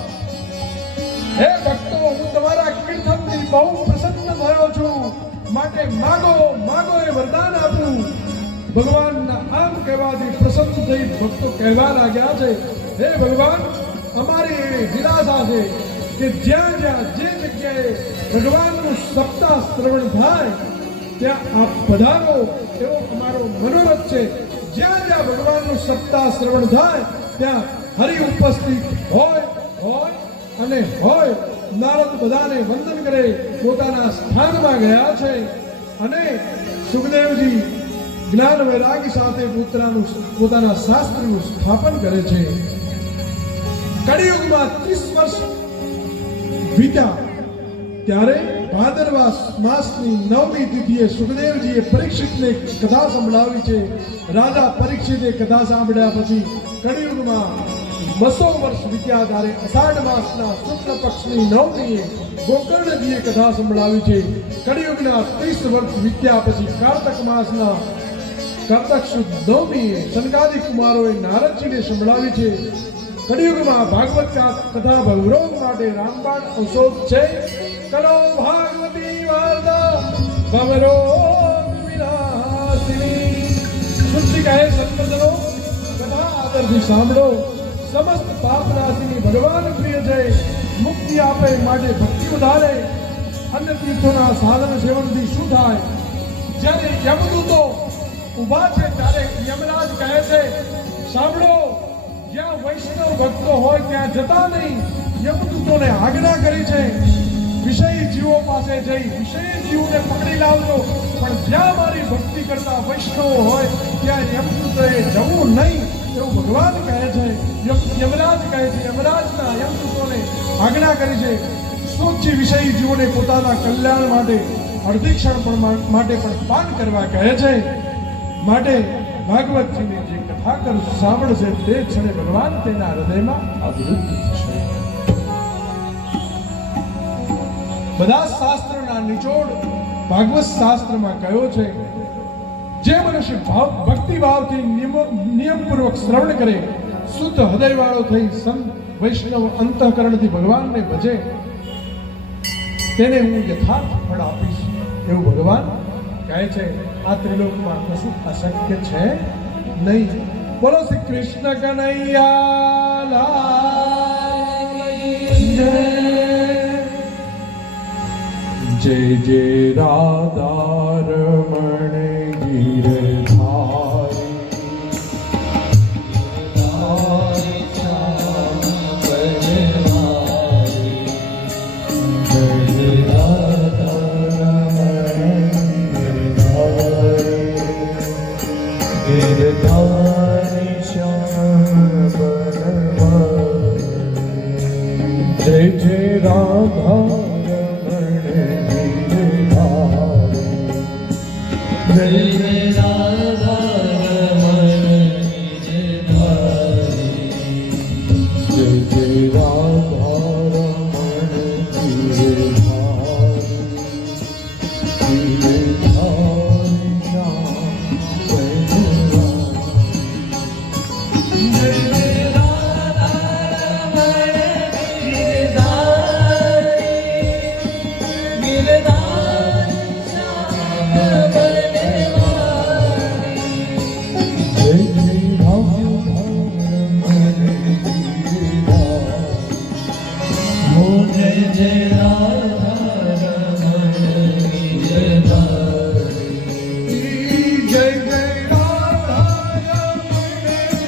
હે ભક્તો, હું તમારા કીર્તનથી બહુ પ્રસન્ન થયો છું, માટે માગો માગો એ વરદાન આપું. ભગવાનના આમ કહેવાથી પ્રસન્ન થઈ ભક્તો કહેવા લાગ્યા છે, હે ભગવાન, અમારી એવી વિલાસા છે કે જ્યાં જ્યાં જે જગ્યાએ ભગવાનનું સપ્તાહ શ્રવણ થાય ત્યાં આપ પધારો એવો અમારો મનોરથ છે. જ્યાં જ્યાં ભગવાનનું સપ્તાહ શ્રવણ થાય ત્યાં હરિ ઉપસ્થિત હોય અને હોય. નારદ બધાને વંદન કરે પોતાના સ્થાનમાં ગયા છે અને સુખદેવજી જ્ઞાન વૈરાગ્ય સાથે પોતાના શાસ્ત્રનું સ્થાપન કરે છે. કળિયુગમાં 30 વર્ષ વીત્યા ત્યારે ભાદરવા માસની 9મી તિથિએ સુખદેવજીએ પરીક્ષિતને કથા સંભળાવી છે. રાજા પરીક્ષિતે કથા સાંભળ્યા પછી કળિયુગમાં 200 વર્ષ વીત્યા ત્યારે અષાઢ માસના શુક્લ પક્ષની 9મીએ ગોકર્ણજીએ કથા સંભળાવી છે. કળિયુગના 30 વર્ષ વીત્યા પછી કાર્તક માસના કાર્તક સુદ 9મીએ સનકાદિક કુમારોએ નારદજીને સંભળાવી છે. કળિયુગમાં ભાગવત કથા ભવરોગ માટે રામબાણ ઔષધ છે. કરો ભાગવતી વાર્તા ભવરોગ વિનાશિની. સુશ્રી કહે, સંતજનો કથા આદરથી સાંભળો. સમસ્ત પાપનાશિની ભગવાન પ્રિય છે. મુક્તિ આપે માટે ભક્તિ વધારે. અન્ય તીર્થોના સાધન સેવનથી શું થાય? જ્યારે યમદૂતો ઊભા છે ત્યારે યમરાજ કહે છે, સાંભળો, જ્યાં વૈષ્ણવ ભક્તો હોય ત્યાં જતા નહીં. યમદૂતોને આજ્ઞા કરી છે, વિષય જીવો પાસે જઈ વિષય જીવોને પકડી લાવજો, પણ જ્યાં મારી ભક્તિ કરતા વૈષ્ણવ હોય ત્યાં યમદૂતોએ જવું નહીં એવું ભગવાન કહે છે. યમરાજ કહે છે, યમરાજના યમદૂતોને આજ્ઞા કરી છે. સૂક્ષ્મ વિષય જીવોને પોતાના કલ્યાણ માટે અડધી ક્ષણ માટે પણ પાન કરવા કહે છે. માટે ભાગવતજીની જે કથા કરું સાંભળશે તે ક્ષણે ભગવાન તેના હૃદયમાં અવૃત થશે. બધા શાસ્ત્રના નિચોડ ભાગવત શાસ્ત્રમાં કયો છે, જે મનુષ્ય ભક્તિ ભાવથી નિયમપૂર્વક શ્રવણ કરે, શુદ્ધ હૃદયવાળો થઈ સંત વૈષ્ણવ અંતઃકરણથી ભગવાનને ભજે, તેને હું યથાર્થ ફળ આપીશ એવું ભગવાન કહે છે. આ ત્રિલોકમાં કશું અશક્ય છે નહીં. બોલો શ્રી કૃષ્ણ કનૈયા લાલ જય. જય જય રાધા રમણ ગિરધારી. जय जय राधा रमण गिरधारी. जय जय राधा रमण गिरधारी. जय जय राधा रमण गिरधारी. गिरधारी श्याम जय जय राधा रमण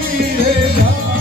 गिरधारी.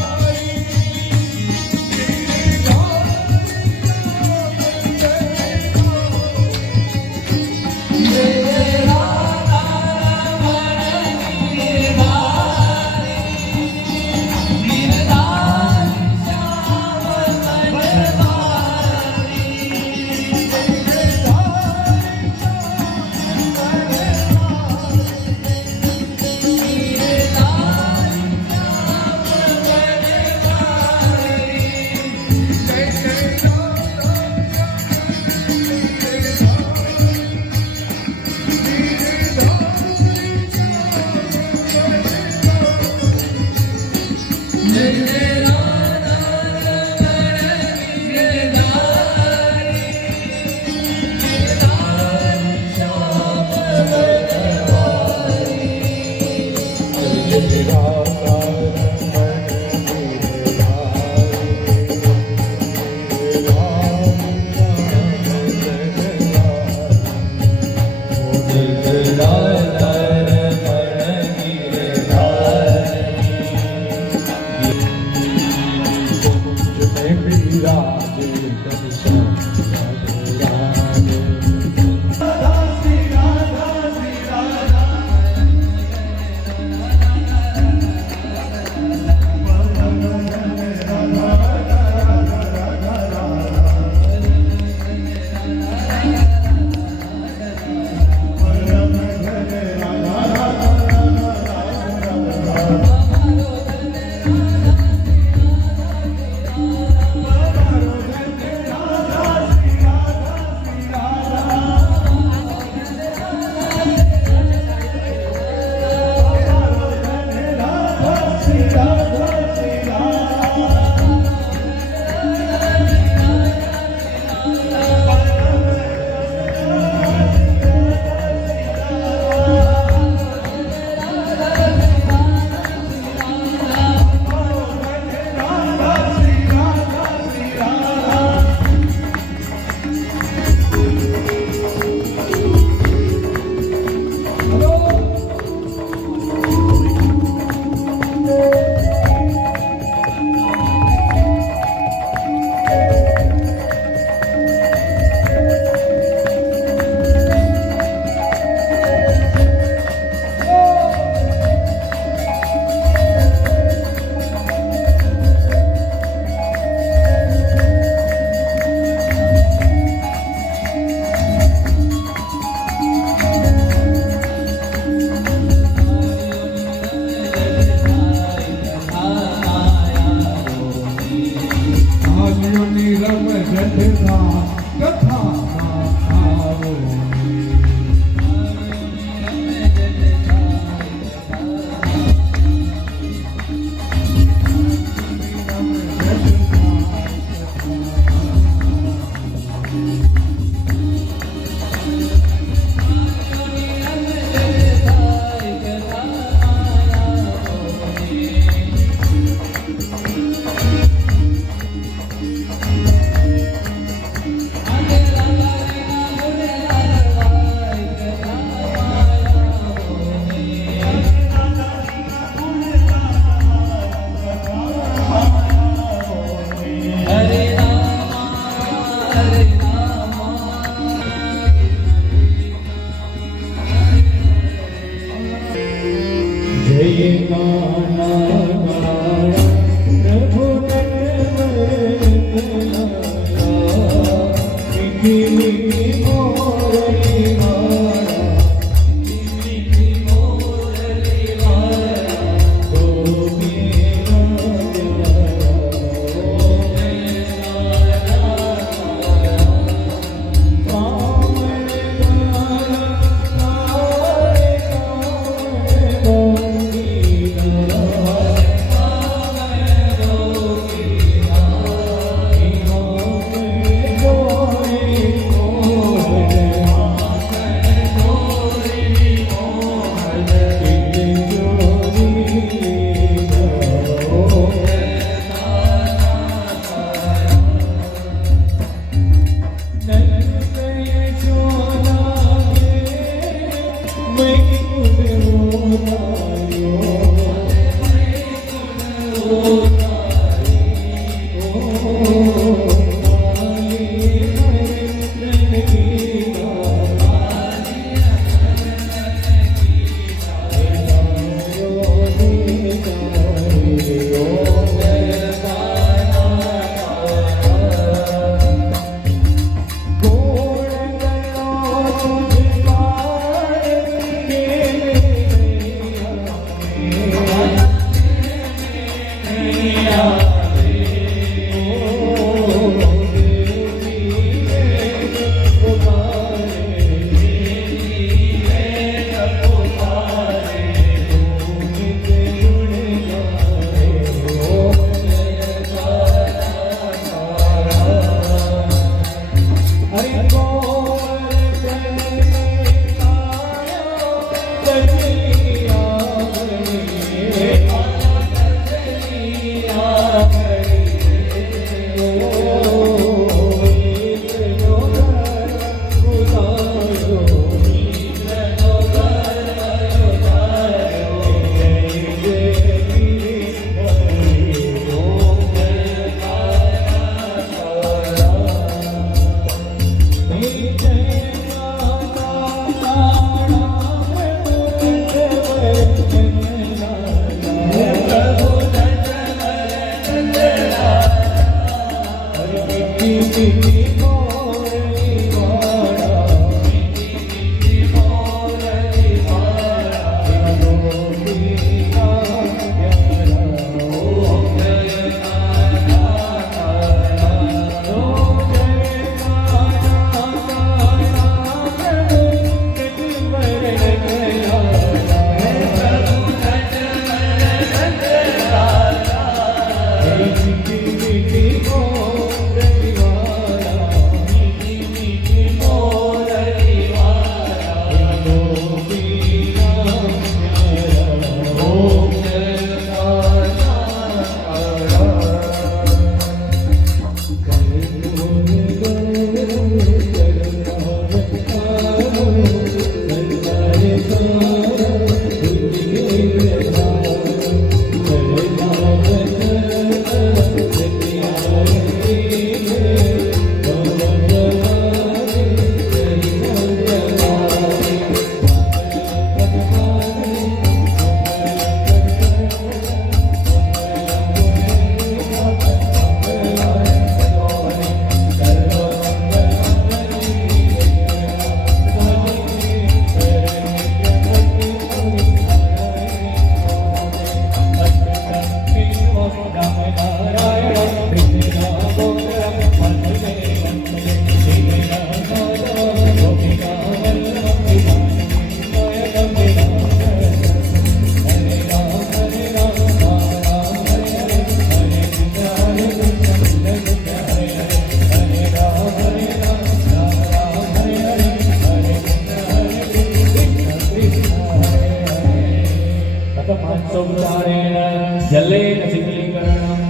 स्थलेन शीतलीकरणं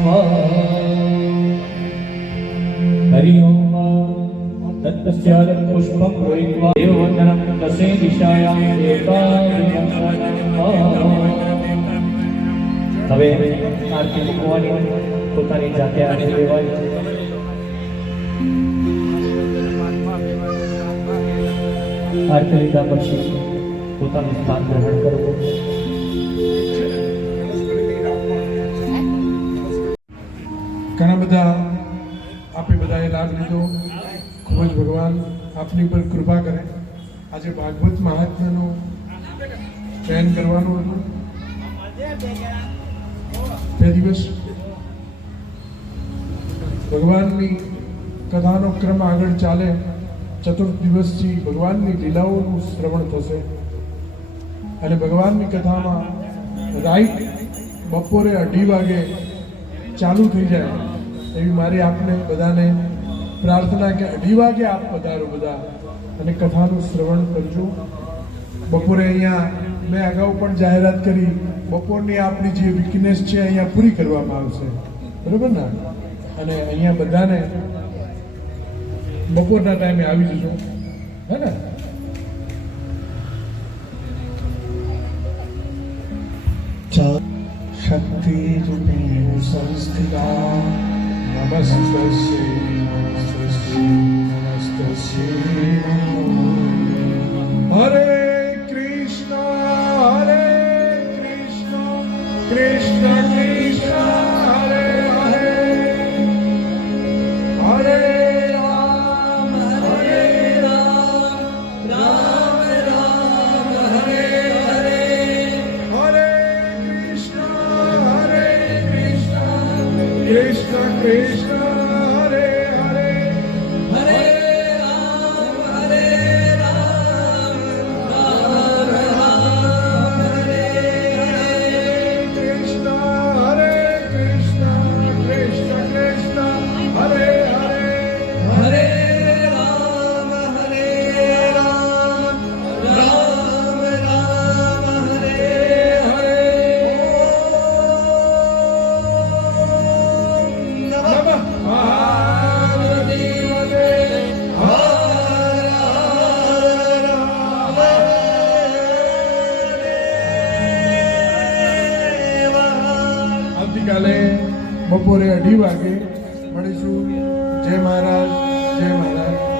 हरि ओम तत्तस्यादं पुष्पं गृहीत्वा देववन्दनं दशे दिशायां હવે આરતી મૂકવાની પોતાની જાતે આરતી લેવાની આરતી લીધા પછી પોતાનું સ્થાન ગ્રહણ કરવું ઘણા બધા આપે બધાએ લાભ લીધો ખૂબ જ ભગવાન આપની પર કૃપા કરે આજે ભાગવત મહાત્મ્યનું ચયન કરવાનું હતું બે દિવસ ભગવાનની કથાનો ક્રમ આગળ ચાલે ચતુર્થ દિવસથી ભગવાનની લીલાઓનું શ્રવણ થશે અને ભગવાનની કથામાં રાઈટ બપોરે 2:30 વાગે ચાલુ થઈ જાય એવી મારી આપને બધાને પ્રાર્થના કે 2:30 વાગે આપ પધારો બધા અને કથાનું શ્રવણ કરજો બપોરે અહીંયા મેં અગાઉ પણ જાહેરાત કરી બપોરની આપણી જે વીકનેસ છે અહીંયા પૂરી કરવામાં આવશે બરોબર ને અને અહીંયા બધાને બપોરના ટાઈમે આવી જજો હે ને શક્તિ રૂપેણ સંસ્થિતા નમસ્તસ્ય હરે કૃષ્ણ કૃષ્ણ કૃષ્ણ હરે હરે હરે રામ રામ રામ હરે હરે હરે કૃષ્ણ કૃષ્ણ કૃષ્ણ હરે હરે હરે રામ રામ હરે હરે કૃષ્ણ કૃષ્ણ કૃષ્ણ હરે હરે હરે રામ રામ રામ હરે હરે નમઃ પાર્વતીપતે હર હર આવતીકાલે બપોરે 2:30 વાગે મળીશું જય મહારાજ જય મહારાજ